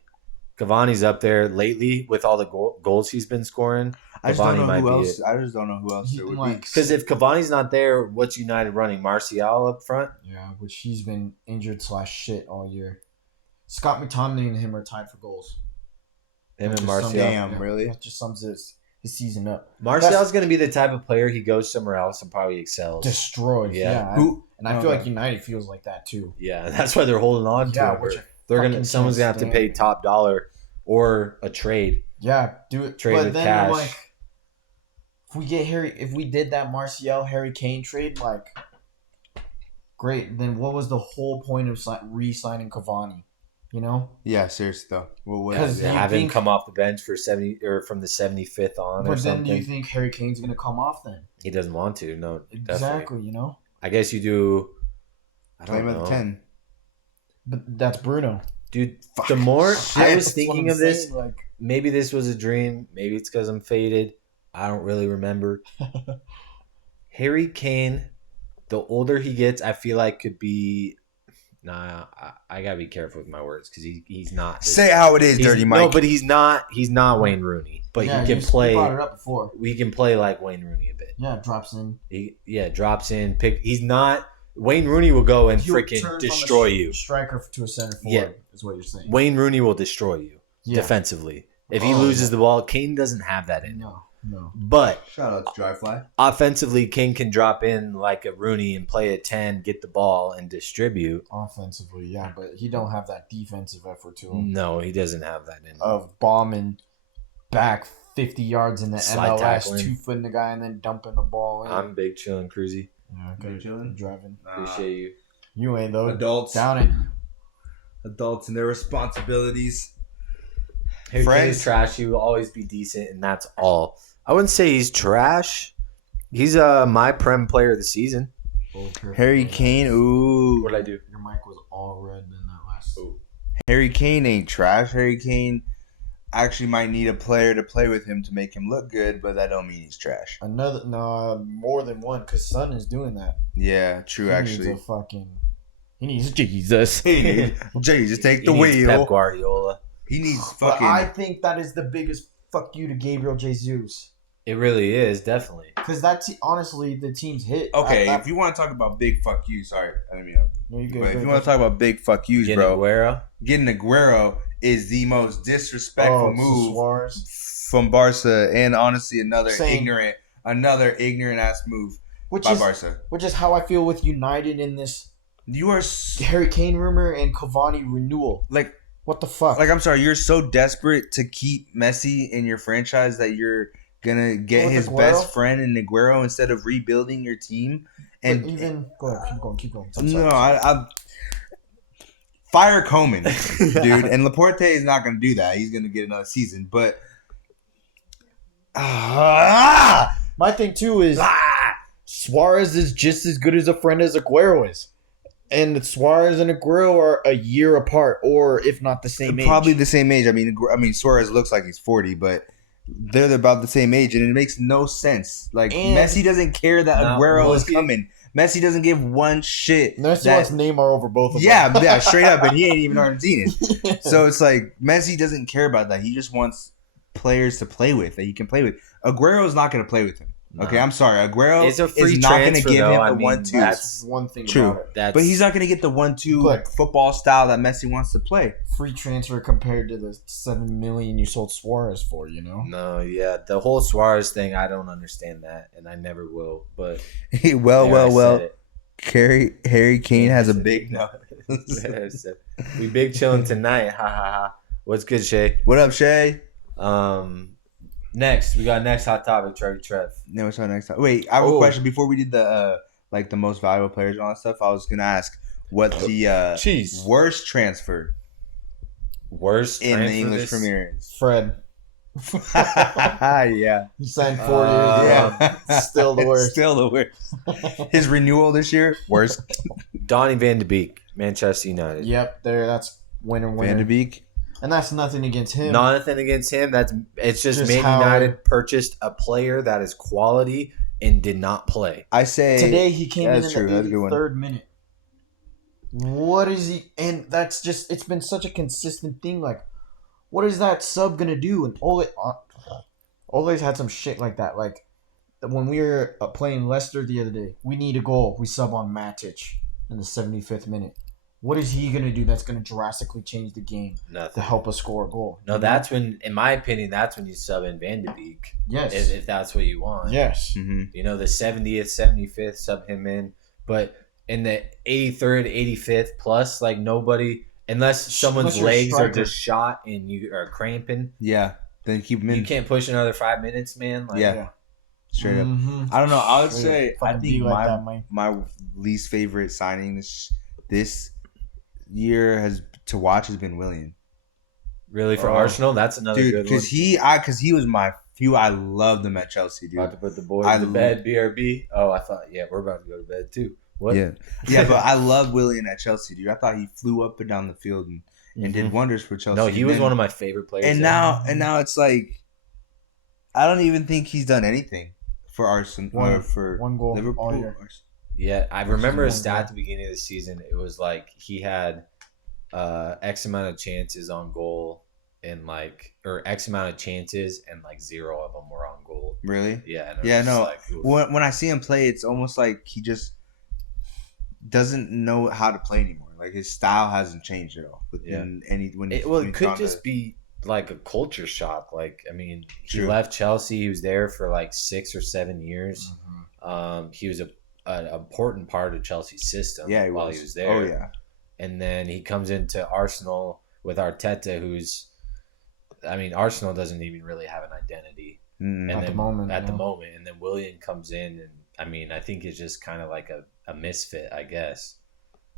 Cavani's up there lately with all the goals he's been scoring. I just don't Cavani know might who be else. it. I just don't know who else He there can, would be. like, Because if Cavani's not there, what's United running? Martial up front? Yeah, which he's been injured / shit all year. Scott McTominay and him are tied for goals. Him and Just Martial. Damn, really? That just sums his season up. Martial's going to be the type of player he goes somewhere else and probably excels. Destroys. Yeah. Yeah. Who? And I feel Okay. like United feels like that too. Yeah, that's why they're holding on to Yeah, him. which I They're fucking gonna. Someone's gonna have to can't pay stand. top dollar or a trade. Yeah, do it. Trade but with then cash. I'm like, if we did that Martial Harry Kane trade, like, great. Then what was the whole point of re-signing Cavani? You know, Yeah, seriously though. Well, what Because is you it? Have him think- come off the bench for 70 or from the 75th on or but then something. do you think Harry Kane's gonna come off then? He doesn't want to. No, definitely. Exactly. You know, I guess you do. I Play don't him know, at 10. but that's Bruno. dude. Fuck. The more Shit. I was That's what thinking I'm of this, saying, like, maybe this was a dream. Maybe it's because I'm faded. I don't really remember. Harry Kane, the older he gets, I feel like could be. Nah, I gotta be careful with my words because he's not. Say it how it is, He's- Dirty Mike. No, but he's not. He's not Wayne Rooney. But yeah, he can you play. brought it up before. We can play like Wayne Rooney a bit. Yeah, drops in. He drops in. He's not. Wayne Rooney will go and He'll turn freaking from a destroy you. Striker to a center forward. Yeah. Is what you're saying. Wayne Rooney will destroy you Yeah. defensively. If he Oh, loses yeah. the ball, Kane doesn't have that in him. No. But Shout out to Dryfly. offensively, Kane can drop in like a Rooney and play at 10, get the ball, and distribute. Offensively, yeah, but he don't have that defensive effort to him No, he doesn't have that in him. of bombing back 50 yards in the Slide MLS, tackling. 2-footing the guy and then dumping the ball in. I'm big chillin' Cruzy. yeah, Big chillin'? driving. Appreciate you. You ain't though. Adults. Down it. Adults and their responsibilities. Harry Friends. Kane's trash. He will always be decent, and that's all. I wouldn't say he's trash. He's my prem player of the season. Oh, perfect. Harry Kane, ooh. What did I do? Your mic was all red in that last. Oh. Harry Kane ain't trash. Harry Kane actually might need a player to play with him to make him look good, but that don't mean he's trash. More than one, because Son is doing that. Yeah, true, He actually. needs Jesus. Jesus, take He the needs wheel. Pep Guardiola. He needs But fucking. I think that is the biggest fuck you to Gabriel Jesus. It really is, definitely. Because that's honestly the team's hit. Okay, I- if you want to talk about big fuck you, sorry, I didn't mean to. no, you good, But if good, you want good. to talk about big fuck yous, Getting bro, Aguero. getting Aguero is the most disrespectful to move Suarez. from Barca, and honestly, another Same. ignorant ass move Which by is Barca. which is how I feel with United in this You are Harry Kane rumor and Cavani renewal. like What the fuck? I'm sorry, you're so desperate to keep Messi in your franchise that you're gonna get With his Aguero? best friend in Aguero instead of rebuilding your team. But And even go ahead, keep going. I'm no, sorry. I fire Coman, dude. And Laporte is not gonna do that. He's gonna get another season, but My thing too is Suarez is just as good as a friend as Aguero is. And Suarez and Aguero are a year apart, or if not the same age. probably the same age. I mean, Suarez looks like he's 40, but they're about the same age, and it makes no sense. Like And- Messi doesn't care that Now, Aguero well, is coming. Messi doesn't give one shit. Messi wants Neymar over both of them. Yeah, straight up, and he ain't even Argentinian. So it's like Messi doesn't care about that. He just wants players to play with that he can play with. Aguero's not going to play with him. Okay, I'm sorry. Aguero It's a free is not going to transfer, give though. him the 1-2. That's one thing True. about it. But he's not going to get the 1-2 football style that Messi wants to play. Free transfer compared to the $7 million you sold Suarez for, you know? No, yeah. The whole Suarez thing, I don't understand that, and I never will. But well. Harry Kane has a big nose. We big chilling tonight. Ha ha ha. What's good, Shay? What up, Shay? Next, we got next hot topic, Trev. No, what's our next topic? Wait, I have a question. Before we did the the most valuable players and all that stuff, I was gonna ask what the worst transfer in the English Premier League. Fred. Yeah. He signed 4 years. Yeah. Still the worst. Still the worst. His renewal this year, worst. Donny Van de Beek, Manchester United. Yep, that's winner. Van de Beek. And that's nothing against him. Nothing against him. It's just Man how United purchased a player that is quality and did not play. I say today he came in the true. 83rd minute. What is he? And that's just it's been such a consistent thing. Like, what is that sub gonna do? And Ole's had some shit like that. Like when we were playing Leicester the other day, we need a goal. We sub on Matic in the 75th minute. What is he going to do that's going to drastically change the game to help us score a goal? No, that's when, in my opinion, that's when you sub in Van de Beek. Yes. If that's what you want. Yes. Mm-hmm. You know, the 70th, 75th, sub him in. But in the 83rd, 85th plus, like nobody, unless someone's legs are just shot and you are cramping. Yeah. Then keep him in. You can't push another 5 minutes, man. Like, yeah. Straight up. I don't know. I would say, I think my least favorite signing this year has been Willian. Really, for Arsenal, that's another good one. Because he was I loved him at Chelsea, dude. About to put the boys to bed, BRB. Oh, I thought, we're about to go to bed too. What? Yeah, but I love Willian at Chelsea, dude. I thought he flew up and down the field and did wonders for Chelsea. No, he was one of my favorite players. And now it's like, I don't even think he's done anything for Arsenal or for one goal Liverpool. all year. Yeah, I remember a stat at the beginning of the season. It was like he had X amount of chances on goal and or X amount of chances and 0 of them were on goal. Really? Yeah. Yeah, no. When I see him play, it's almost like he just doesn't know how to play anymore. Like his style hasn't changed at all. It could just be like a culture shock. Like, I mean, he left Chelsea. He was there for 6 or 7 years. Mm-hmm. He was an important part of Chelsea's system while he was there. Oh, yeah. And then he comes into Arsenal with Arteta, Arsenal doesn't even really have an identity. At the moment. And then Willian comes in and, I think it's just kind of like a misfit, I guess.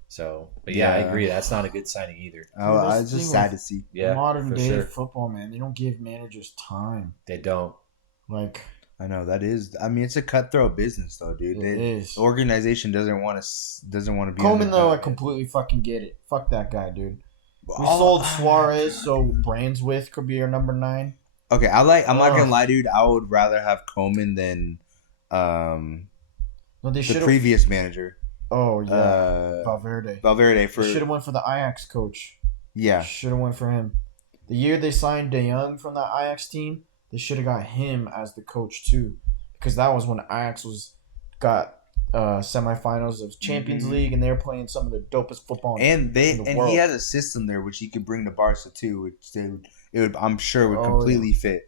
So, but I agree. That's not a good signing either. Oh, it's just sad to see. Yeah, modern day football, man. They don't give managers time. They don't. I know that is. It's a cutthroat business, though, dude. It is. The organization doesn't want to be. Koeman, though, I completely fucking get it. Fuck that guy, dude. We sold Suarez, so Brandswith could be our number 9. Okay, I'm not gonna lie, dude. I would rather have Koeman than the previous manager. Oh yeah, Valverde. They should have went for the Ajax coach. Yeah, should have went for him. The year they signed De Jong from the Ajax team, they should have got him as the coach too, because that was when Ajax got semifinals of Champions League, and they were playing some of the dopest football. And world. He has a system there which he could bring to Barca too, which I'm sure would completely fit.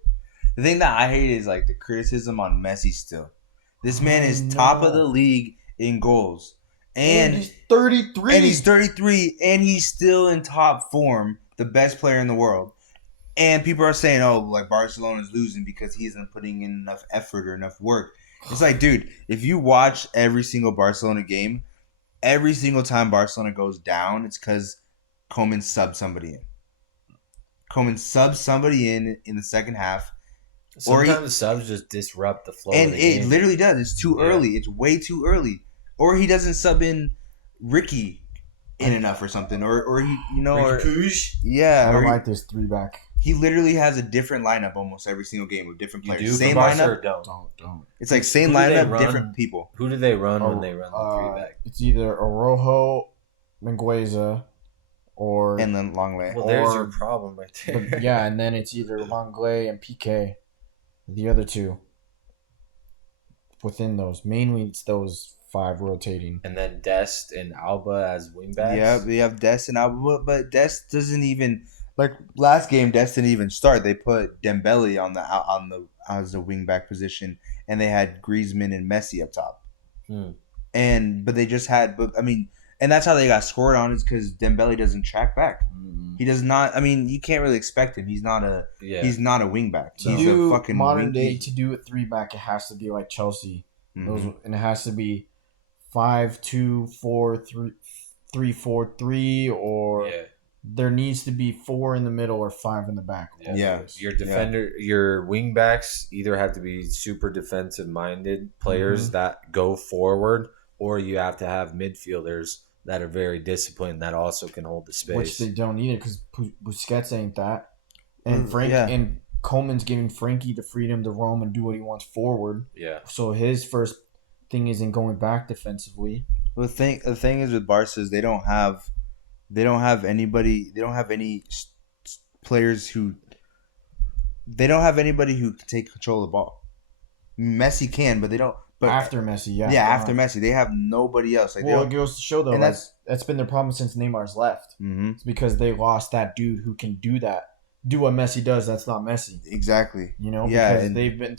The thing that I hate is the criticism on Messi still. This man is top of the league in goals. And he's 33. And he's 33, and he's still in top form, the best player in the world. And people are saying, Barcelona's losing because he isn't putting in enough effort or enough work. It's dude, if you watch every single Barcelona game, every single time Barcelona goes down, it's because Koeman subbed somebody in. Koeman subs somebody in the second half. Sometimes the subs just disrupt the flow and of the game. It literally does. It's too early. It's way too early. Or he doesn't sub in Ricky in enough or something. Or he, Ricky Puig? Yeah. I don't like this 3-back. He literally has a different lineup almost every single game with different You players. do Same for Barca lineup. or don't? Don't. It's like same Who do they lineup, run? different people. Who do they run when they run the 3-back? It's either Arojo, Mingueza, or And then Longley. Well, there's or- your problem right there. but yeah, and then it's either Longley and PK, the other two. Within those, mainly it's those 5 rotating. And then Dest and Alba as wingbacks. Yeah, we have Dest and Alba, but Dest doesn't even like last game. Dest didn't even start. They put Dembele on the as the wingback position, and they had Griezmann and Messi up top. But they just had, and that's how they got scored on is because Dembele doesn't track back. He does not. I mean, you can't really expect him. He's not a wingback. To He's do a fucking modern wing- day, to do a 3-back, it has to be like Chelsea. Mhm. And it has to be 5-2-4-3, or there needs to be 4 in the middle or 5 in the back. Yeah. Your defender, your wingbacks either have to be super defensive minded players that go forward, or you have to have midfielders that are very disciplined that also can hold the space. Which they don't either because Busquets ain't that. And Yeah. and Coleman's giving Frankie the freedom to roam and do what he wants forward. Yeah. So his first thing isn't going back defensively. Well, the thing is with Barca is they don't have anybody. They don't have any players who. They don't have anybody who can take control of the ball. Messi can, but they don't. But After Messi, yeah. after Messi, they have nobody else. Like, Well, it goes to show though, and like, that's been their problem since Neymar's left. Mhm. It's because they lost that dude who can do that. Do what Messi does. That's not Messi. Exactly. You know, Yeah, because and- they've been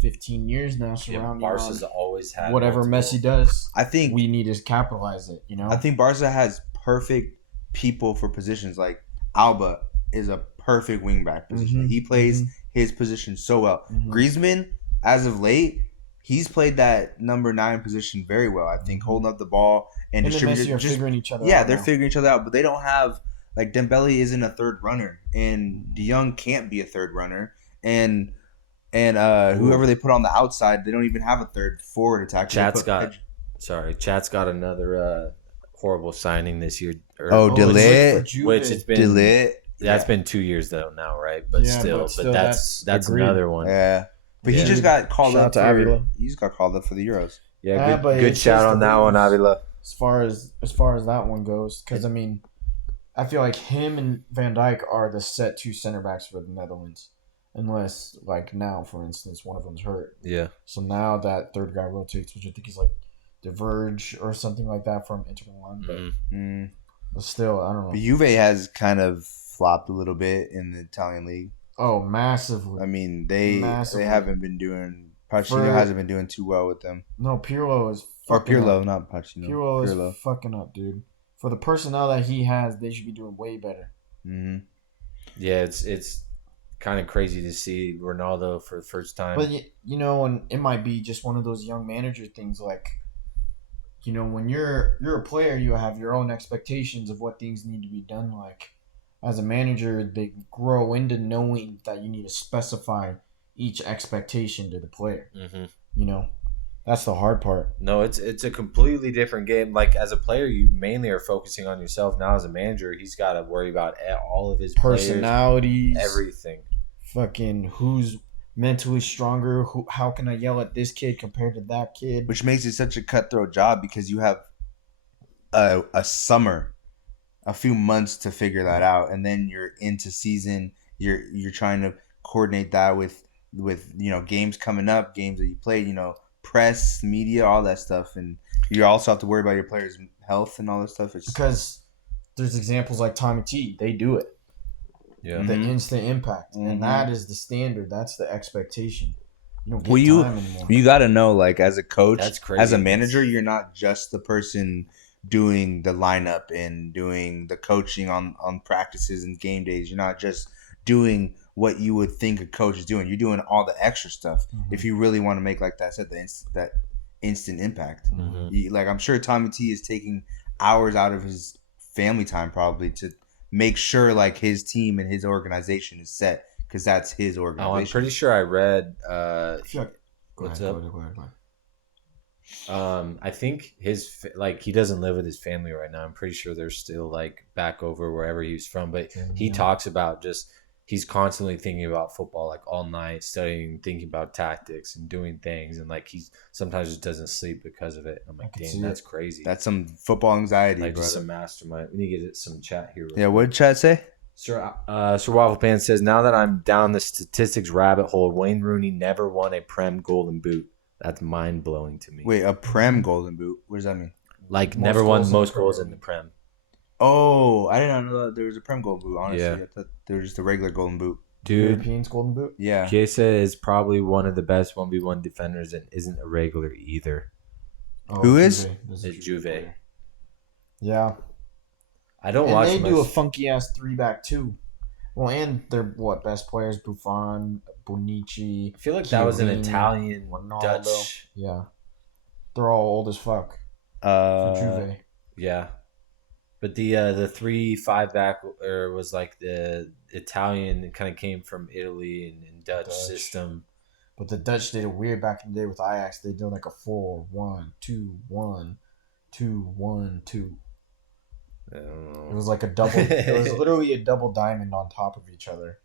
15 years now Yeah, surrounding Barca's on always had whatever multiple- Messi does. I think We need to capitalize it. You know, I think Barca has perfect people for positions. Like Alba is a perfect wingback position. Mhm. He plays his position so well. Mhm. Griezmann, as of late, he's played that number 9 position very well. I think holding up the ball and him and distributing. Messi are figuring each other Yeah, out. they're now. figuring each other out, but they don't have like Dembele isn't a third runner, and De Jong can't be a third runner, and whoever they put on the outside, they don't even have a third forward attacker. Chat's got another horrible signing this year. Oh, it's Delit. for Juve. Which it's been Delit. that's been 2 years though now, right? But Yeah, still, but still, that's agreed. another one. Yeah, but Yeah. he just got called Shout up out to for. Avila. He just got called up for the Euros. Yeah, but good it's shout just on the that one, rules. Avila. as far as that one goes, because I mean, I feel like him and Van Dijk are the set 2 center backs for the Netherlands, unless like now, for instance, one of them's hurt. Yeah. So now that third guy rotates, which I think is like Diverge or something like that from Inter Milan, but still, I don't know. But Juve has kind of flopped a little bit in the Italian league. Oh, massively. I mean, they Massively. haven't been doing. Pochettino For- hasn't been doing too well with them. No, Pirlo is Or fucking Pirlo, up. not Pochettino. Pirlo is fucking up, dude. For the personnel that he has, they should be doing way better. Mm-hmm. Yeah, it's kind of crazy to see Ronaldo for the first time. But you know, and it might be just one of those young manager things. Like, you know, when you're a player, you have your own expectations of what things need to be done. Like, as a manager, they grow into knowing that you need to specify each expectation to the player. You know, that's the hard part. No, it's a completely different game. Like as a player, you mainly are focusing on yourself. Now as a manager, he's got to worry about all of his Personalities, players, everything. Fucking who's mentally stronger? How can I yell at this kid compared to that kid? Which makes it such a cutthroat job because you have a summer, a few months to figure that out, and then you're into season. You're trying to coordinate that with games coming up, games that you played, press, media, all that stuff, and you also have to worry about your players' health and all that stuff. It's Because there's examples like Tommy T. They do it. Yeah. The instant impact, Mhm. and that is the standard. That's the expectation. You don't get Well, you- time anymore. you got to know, like as a coach, That's crazy. as a manager, you're not just the person doing the lineup and doing the coaching on practices and game days. You're not just doing what you would think a coach is doing. You're doing all the extra stuff. Mhm. If you really want to make, like that said, that instant impact. Like I'm sure Tommy T is taking hours out of his family time probably to make sure like his team and his organization is set because that's his Oh, I'm organization. pretty sure I read. I feel like- What's go up? ahead, go ahead, go ahead. I think he doesn't live with his family right now. I'm pretty sure they're still like back over wherever he was from. But he talks about just he's constantly thinking about football, like all night, studying, thinking about tactics and doing things, and like he's sometimes just doesn't sleep because of it. I'm like, damn, that's crazy. That's some football anxiety, like brother. Just some mastermind. We need to get some chat here. Yeah, what did chat say? Sir Waffle Pan says, now that I'm down the statistics rabbit hole, Wayne Rooney never won a Prem Golden Boot. That's mind blowing to me. Wait, a Prem Golden Boot? What does that mean? Like never won most goals in the Prem. Oh, I didn't know that there was a Prem Golden Boot. Honestly, Yeah. I thought there was just a regular Golden Boot. Dude, Europeans Golden Boot. Yeah, Chiesa is probably one of the best 1v1 defenders and isn't a regular either. Oh, Who is? It's Juve. Yeah. I don't And watch they much. do a funky ass 3-back too. Well, and their best players: Buffon, Bonici. I feel like that was an Chiellini, Italian, Ronaldo. Dutch. Yeah, they're all old as fuck for Juve. Yeah, but the 3-5 back was like the Italian. It kind of came from Italy and Dutch system. But the Dutch did it weird back in the day with Ajax. They did like a 4-1-2-1-2-1-2. I don't know. It was like a double. It was literally a double diamond on top of each other,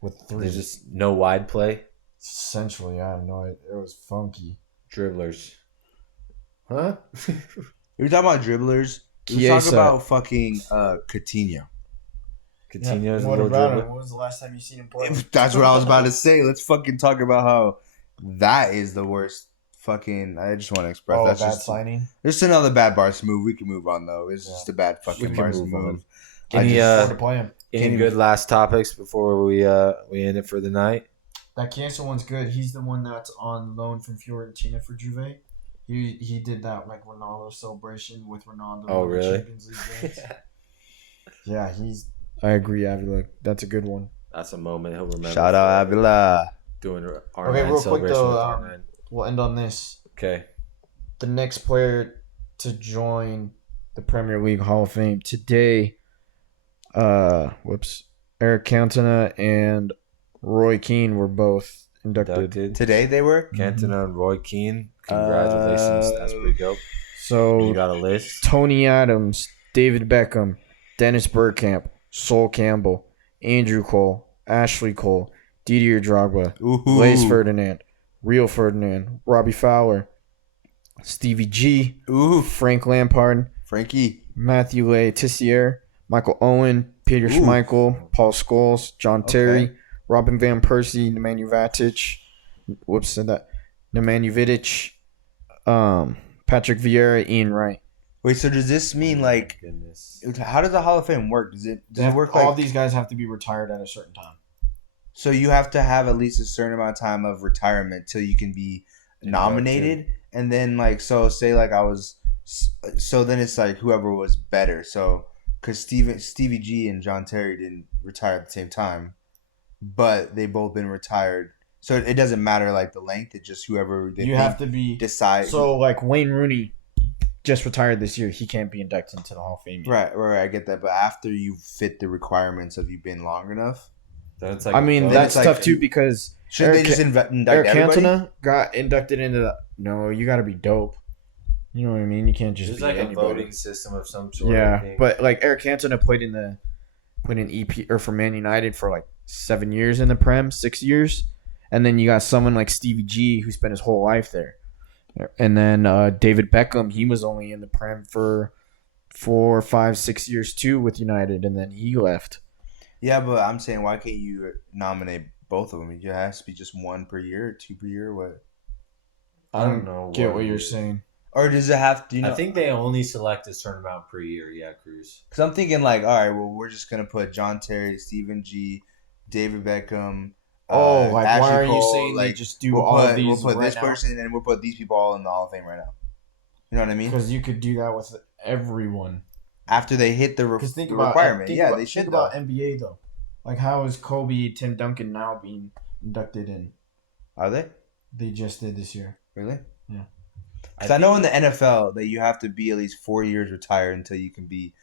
with 3. There's just no wide play. Essentially, I have no idea. It was funky. Dribblers. Huh? You're talking about dribblers. Let's Chiesa. talk about fucking Coutinho. Coutinho's a What little about him? dribbler. When was the last time you seen him play? That's what I was about to say. Let's fucking talk about how that is the worst fucking. I just want to express that's bad just signing. Just another bad Barca move. We can move on though. It's just a bad We fucking can Barca move on. move. Any Hard to play him. any good last topics before we end it for the night? That Cancel one's good. He's the one that's on loan from Fiorentina for Juve. He did that like Ronaldo celebration with Ronaldo. Oh, in the really? Champions League games. Yeah, I agree, Avila. That's a good one. That's a moment he'll remember. Shout out Avila. Doing an R9 Okay, real quick celebration though, with R9. we'll end on this. Okay. The next player to join the Premier League Hall of Fame today, Eric Cantona and Roy Keane were both inducted. Today they were. Cantona and Roy Keane. Congratulations. That's pretty dope. So You got a list? Tony Adams, David Beckham, Dennis Bergkamp, Sol Campbell, Andrew Cole, Ashley Cole, Didier Drogba, Ooh. Blaise Ferdinand, Rio Ferdinand, Robbie Fowler, Stevie G, Ooh, Frank Lampard, Frankie. Matthew Le Tissier, Michael Owen, Peter Ooh. Schmeichel, Paul Scholes, John Okay. Terry, Robin Van Persie, Nemanja Vidic, Patrick Vieira, Ian Wright. Wait, so does this mean like? Goodness. How does the Hall of Fame work? Does it work all like? these guys have to be retired at a certain time. So you have to have at least a certain amount of time of retirement till you can be nominated, and then like so say like I was, so then it's like whoever was better. So because Stevie G and John Terry didn't retire at the same time, but they both been retired. So it doesn't matter like the length. It's just whoever they You have to be decide. So like Wayne Rooney just retired this year. He can't be inducted into the Hall of Fame yet. right. I get that, but after you fit the requirements of you been long enough, That's like I mean, Then that's it's like- tough too because should they Eric- just indict Eric everybody? Cantona got inducted into the. No, you got to be dope. You know what I mean? You can't just There's be like a anybody. voting system of some sort. I Yeah, think. but like Eric Cantona played in EP or for Man United for like 7 years in the Prem, 6 years, and then you got someone like Stevie G who spent his whole life there, and then David Beckham, he was only in the Prem for 4, 5, 6 years too with United, and then he left. Yeah, but I'm saying why can't you nominate both of them? It has to be just one per year, or two per year, what? I don't know. Get what it you're is. saying. Or does it have? Do you know? I think they only select a certain amount per year. Yeah, Cruz. Because I'm thinking like, all right, well, we're just gonna put John Terry, Stephen G, David Beckham. Like why Ashley are you Cole, saying they like, just do we'll all put, of these We'll put right this now? person and we'll put these people all in the Hall of Fame right now. You know what I mean? Because you could do that with everyone. After they hit the Because think about requirement, think yeah, about, they should think though. about NBA though. Like how is Kobe, Tim Duncan now being inducted in? Are they They just did this year. really? Yeah. Because I know in the NFL that you have to be at least 4 years retired until you can be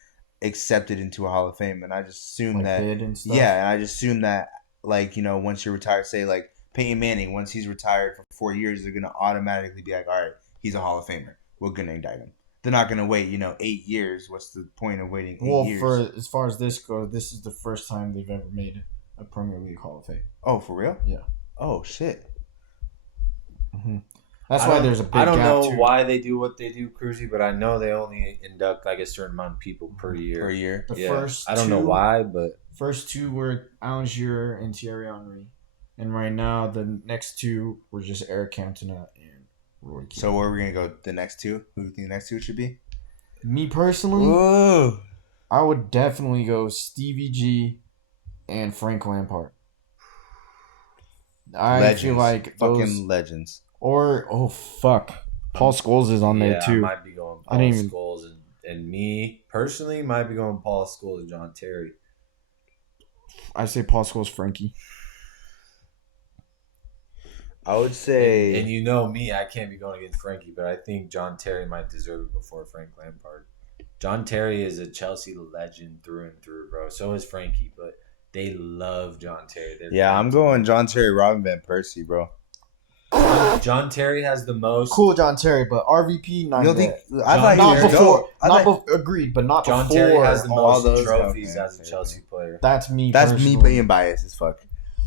accepted into a Hall of Fame, and I just assume Like that. bid and stuff. Yeah, and I just assume that, like, you know, once you're retired, say, like, Peyton Manning, once he's retired for 4 years, they're going to automatically be like, all right, he's a Hall of Famer. We're going to indict him. They're not going to wait, 8 years. What's the point of waiting 8 years? For as far as this goes, this is the first time they've ever made it. a Premier League Hall of Fame. Oh, for real? Yeah. Oh shit. Mm-hmm. That's why there's a big I don't gap know too. why they do what they do, Cruzy, but I know they only induct like a certain amount of people per year. Per year. The Yeah. first I don't know two- why, but First two were Alan Shearer and Thierry Henry, and right now the next two were just Eric Cantona and Roy Keane. So where are we gonna go? The next two? Who do you think the next two should be? Me personally, Whoa. I would definitely go Stevie G and Frank Lampard. I Legends. feel like fucking those, legends. or Paul Scholes is on there I too. might be going I Paul didn't even- Scholes and me personally might be going Paul Scholes and John Terry. I say Paul Scholes, Frankie. I would say. And you know me, I can't be going against Frankie, but I think John Terry might deserve it before Frank Lampard. John Terry is a Chelsea legend through and through, bro. So is Frankie, but they love John Terry. Yeah, I'm going John Terry, Robin Van Persie, bro. John Terry has the most. Cool, John Terry, but RVP not You don't think? yet. I thought he Not was before. dope. I Not thought- agreed, but not John before. Terry has the all most those- trophies okay, as a okay, Chelsea player. That's me. That's me personally. being biased as fuck.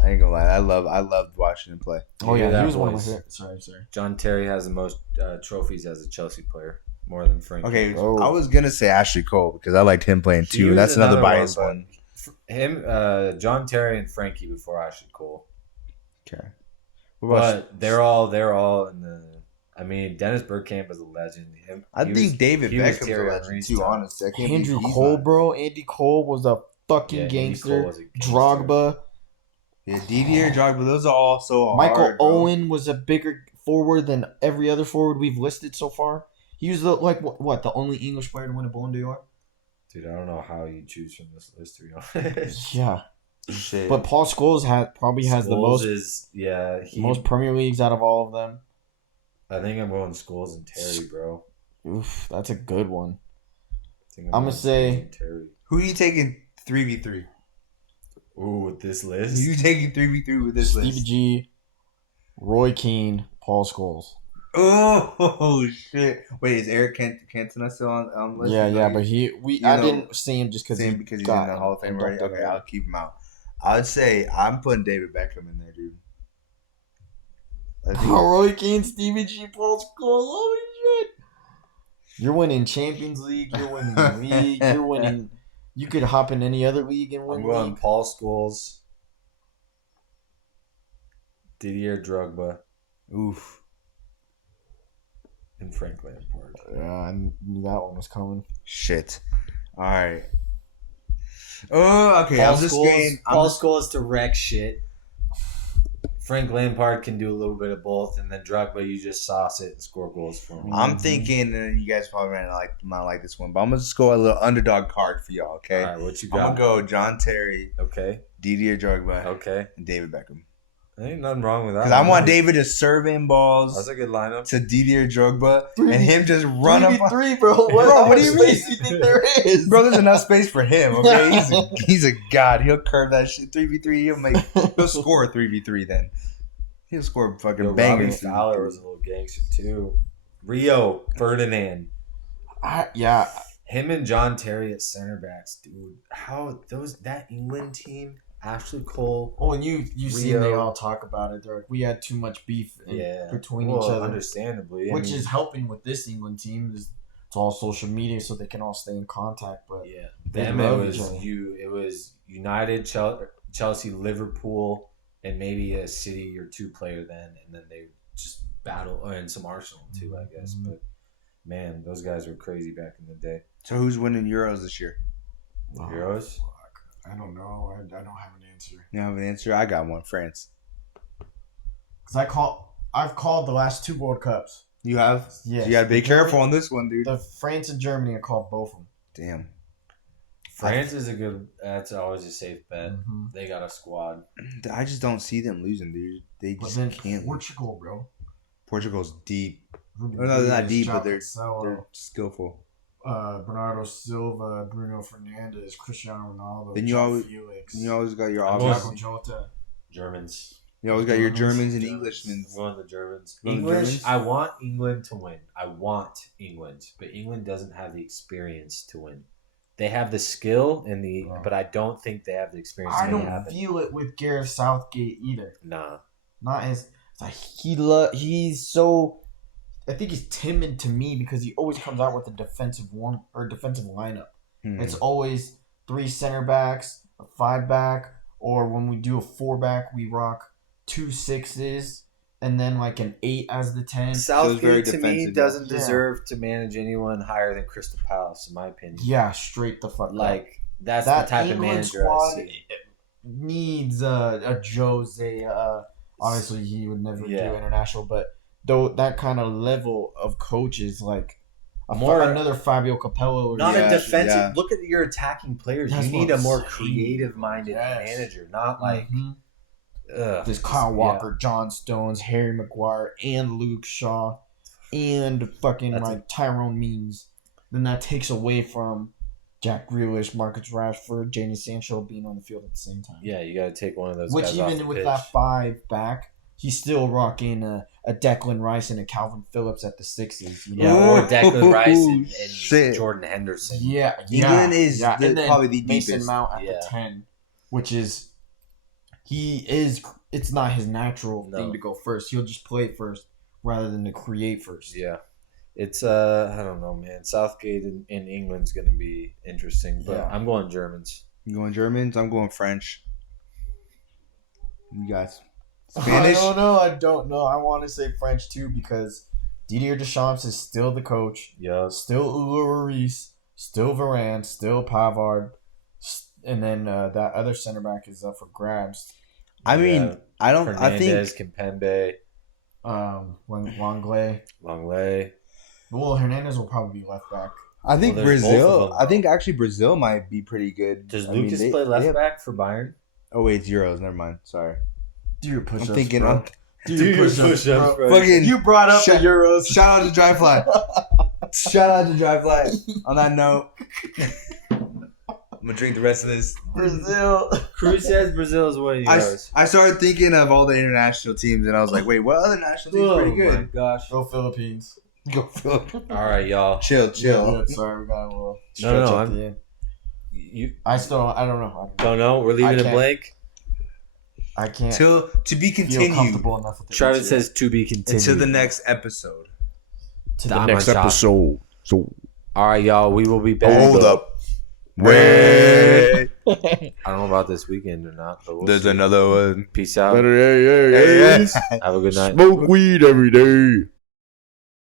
I ain't gonna lie. I loved watching him play. Oh You hear yeah, that, he was one of my boys? favorites. Sorry. John Terry has the most trophies as a Chelsea player, more than Frankie. Okay, Oh. I was gonna say Ashley Cole because I liked him playing He too. was That's another another biased one, one. John Terry and Frankie before Ashley Cole. Okay. What about But they're all in the. I mean, Dennis Bergkamp is a legend. I think David he was Beckham's a Thierry legend Henry's too. time. Honestly, I can't Andrew believe he's Cole, not. bro. Andy Cole was a fucking Andy Cole gangster. was a gangster. Drogba. Yeah, Didier Drogba. Those are all so Michael hard, bro. Owen was a bigger forward than every other forward we've listed so far. He was the the only English player to win a Ballon d'Or. Dude, I don't know how you choose from this list, to be honest. Yeah, Shit. but Paul Scholes probably has the Scholes most Premier Leagues out of all of them. I think I'm going Scholes and Terry, bro. Oof, that's a good one. I think I'ma going say- Scholes and Terry. Who are you taking 3v3? Ooh, with this Who list. you taking 3v3 with this Stevie list? G, Roy Keane, Paul Scholes. Oh shit! Wait, is Eric Cantona still on the list? Yeah, but I know, didn't see him just because same because he's in the Hall of Fame already. Okay, I'll keep him out. I'd say I'm putting David Beckham in there, dude. I think- Roy Keane, Stevie G, Paul Scholes. Holy shit! You're winning Champions League. You're winning the league. You're winning. You could hop in any other league and win I'm going league. Paul Scholes, Didier Drogba, Oof. and Frank Lampard. Yeah, I knew that one was coming. Shit. All right. Oh, okay. Paul I'm just Scholes, saying. Paul Scholes to wreck shit. Frank Lampard can do a little bit of both, and then Drogba, you just sauce it and score goals for him. I'm thinking, and you guys probably might not like this one, but I'm gonna just go a little underdog card for y'all. Okay. All right, what you I'm got? gonna go John Terry, Okay, Didier Drogba, okay. and David Beckham. There ain't nothing wrong with that. Because I want David to serve in balls That's a good lineup. to Didier Drogba and him just run up. 3v3, bro. Bro, what do you mean? space do you think there is? Bro, there's enough space for him. Okay, he's a god. He'll curve that shit 3v3. He'll score a 3v3 then. He'll score fucking Robbie bangers. Fowler was a little gangster too. Rio Ferdinand, Yeah, him and John Terry at center backs, dude. How that England team? Ashley Cole. Oh, and you see Rio. they all talk about it. They're like, we had too much beef between each other, understandably, which is helping with this England team. It's all social media, so they can all stay in contact. But yeah. they Them it love was each other. it was United, Chelsea, Liverpool, and maybe a City or two player then, and then they just battle, and some Arsenal too, I guess. Mm-hmm. But man, those guys were crazy back in the day. So who's winning Euros this year? Euros. Fuck. I don't know. I don't have an answer. You have an answer? I got one. France. Because I've called the last two World Cups. You have? Yes. So you gotta be careful on this one, dude. The France and Germany, I called both of them. Damn. France is a good. That's always a safe bet. Mm-hmm. They got a squad. I just don't see them losing, dude. They But just then can't. Portugal, bro. Portugal's deep. Ruben Oh, no, they're not Dias, deep, but João they're Cancelo, skillful. Bernardo Silva, Bruno Fernandes, Cristiano Ronaldo, Then you João always- Felix, You always got your I'm obvious. Thiago Jota. Germans. You always got your Germans and Germans. Englishmen. I'm going the Germans. Going the English. Germans? I want England to win. I want England, but England doesn't have the experience to win. they have the skill and but I don't think they have the experience. I don't feel it with Gareth Southgate either. Nah, not his. Like he's so. I think he's timid to me because he always comes out with a defensive lineup. It's always 3 center backs, a 5-back, or when we do a 4-back, we rock 2 6s, and then like an 8 as the 10. Southgate to me doesn't deserve to manage anyone higher than Crystal Palace, in my opinion. Yeah, straight the fuck like up. That's that the type England of manager squad I see. Needs a Jose. Obviously, he would never do international, but though that kind of level of coaches, like another Fabio Capello, not a defensive. Yeah. Look at your attacking players. You need a more creative-minded manager, not like this Kyle Walker, John Stones, Harry Maguire, and Luke Shaw, and fucking Tyrone Mings. Then that takes away from Jack Grealish, Marcus Rashford, Jadon Sancho being on the field at the same time. Yeah, you got to take one of those. Which guys even off the with pitch. that 5-back, he's still rocking a Declan Rice and a Calvin Phillips at the 6s. You know? Or Declan Rice and Jordan Henderson. Yeah, England is probably the Mason deepest. Mount at the 10, which is it's not his natural thing to go first. He'll just play first rather than to create first. Yeah. It's I don't know, man. Southgate in England's gonna be interesting, but I'm going Germans. You going Germans? I'm going French. You guys, Spanish? I don't know. I want to say French too because Didier Deschamps is still the coach. Yeah. Still Hugo Lloris, still Varane, still Pavard, and then that other center back is up for grabs. I mean, I don't. Hernandez, I think Kimpembe, Langley. Well, Hernandez will probably be left back. I think Brazil. I think actually Brazil might be pretty good. Does Lucas play left back for Bayern? Oh wait, it's Euros. Never mind. Sorry. Do your push-ups, I'm thinking. bro. Do your push-ups, bro. Fucking, you brought up the Euros. Shout out to Dryfly. Shout out to Dryfly. On that note, I'm gonna drink the rest of this. Brazil. Cruz says Brazil is winning Euros. I started thinking of all the international teams, and I was like, wait, what other national teams pretty good? Oh my gosh. Go Philippines. Go Philippines. All right, y'all. Chill. Yeah, sorry, we got a little stretch at the end. I don't know. Don't know. We're leaving it blank. I can't. To be continued. Feel comfortable enough with Travis says to be continued. Until the next episode. To the next episode. So, all right, y'all. We will be back. Hold up. Wait. I don't know about this weekend or not. But There's another one. Peace out. Hey. Have a good night. Smoke weed every day.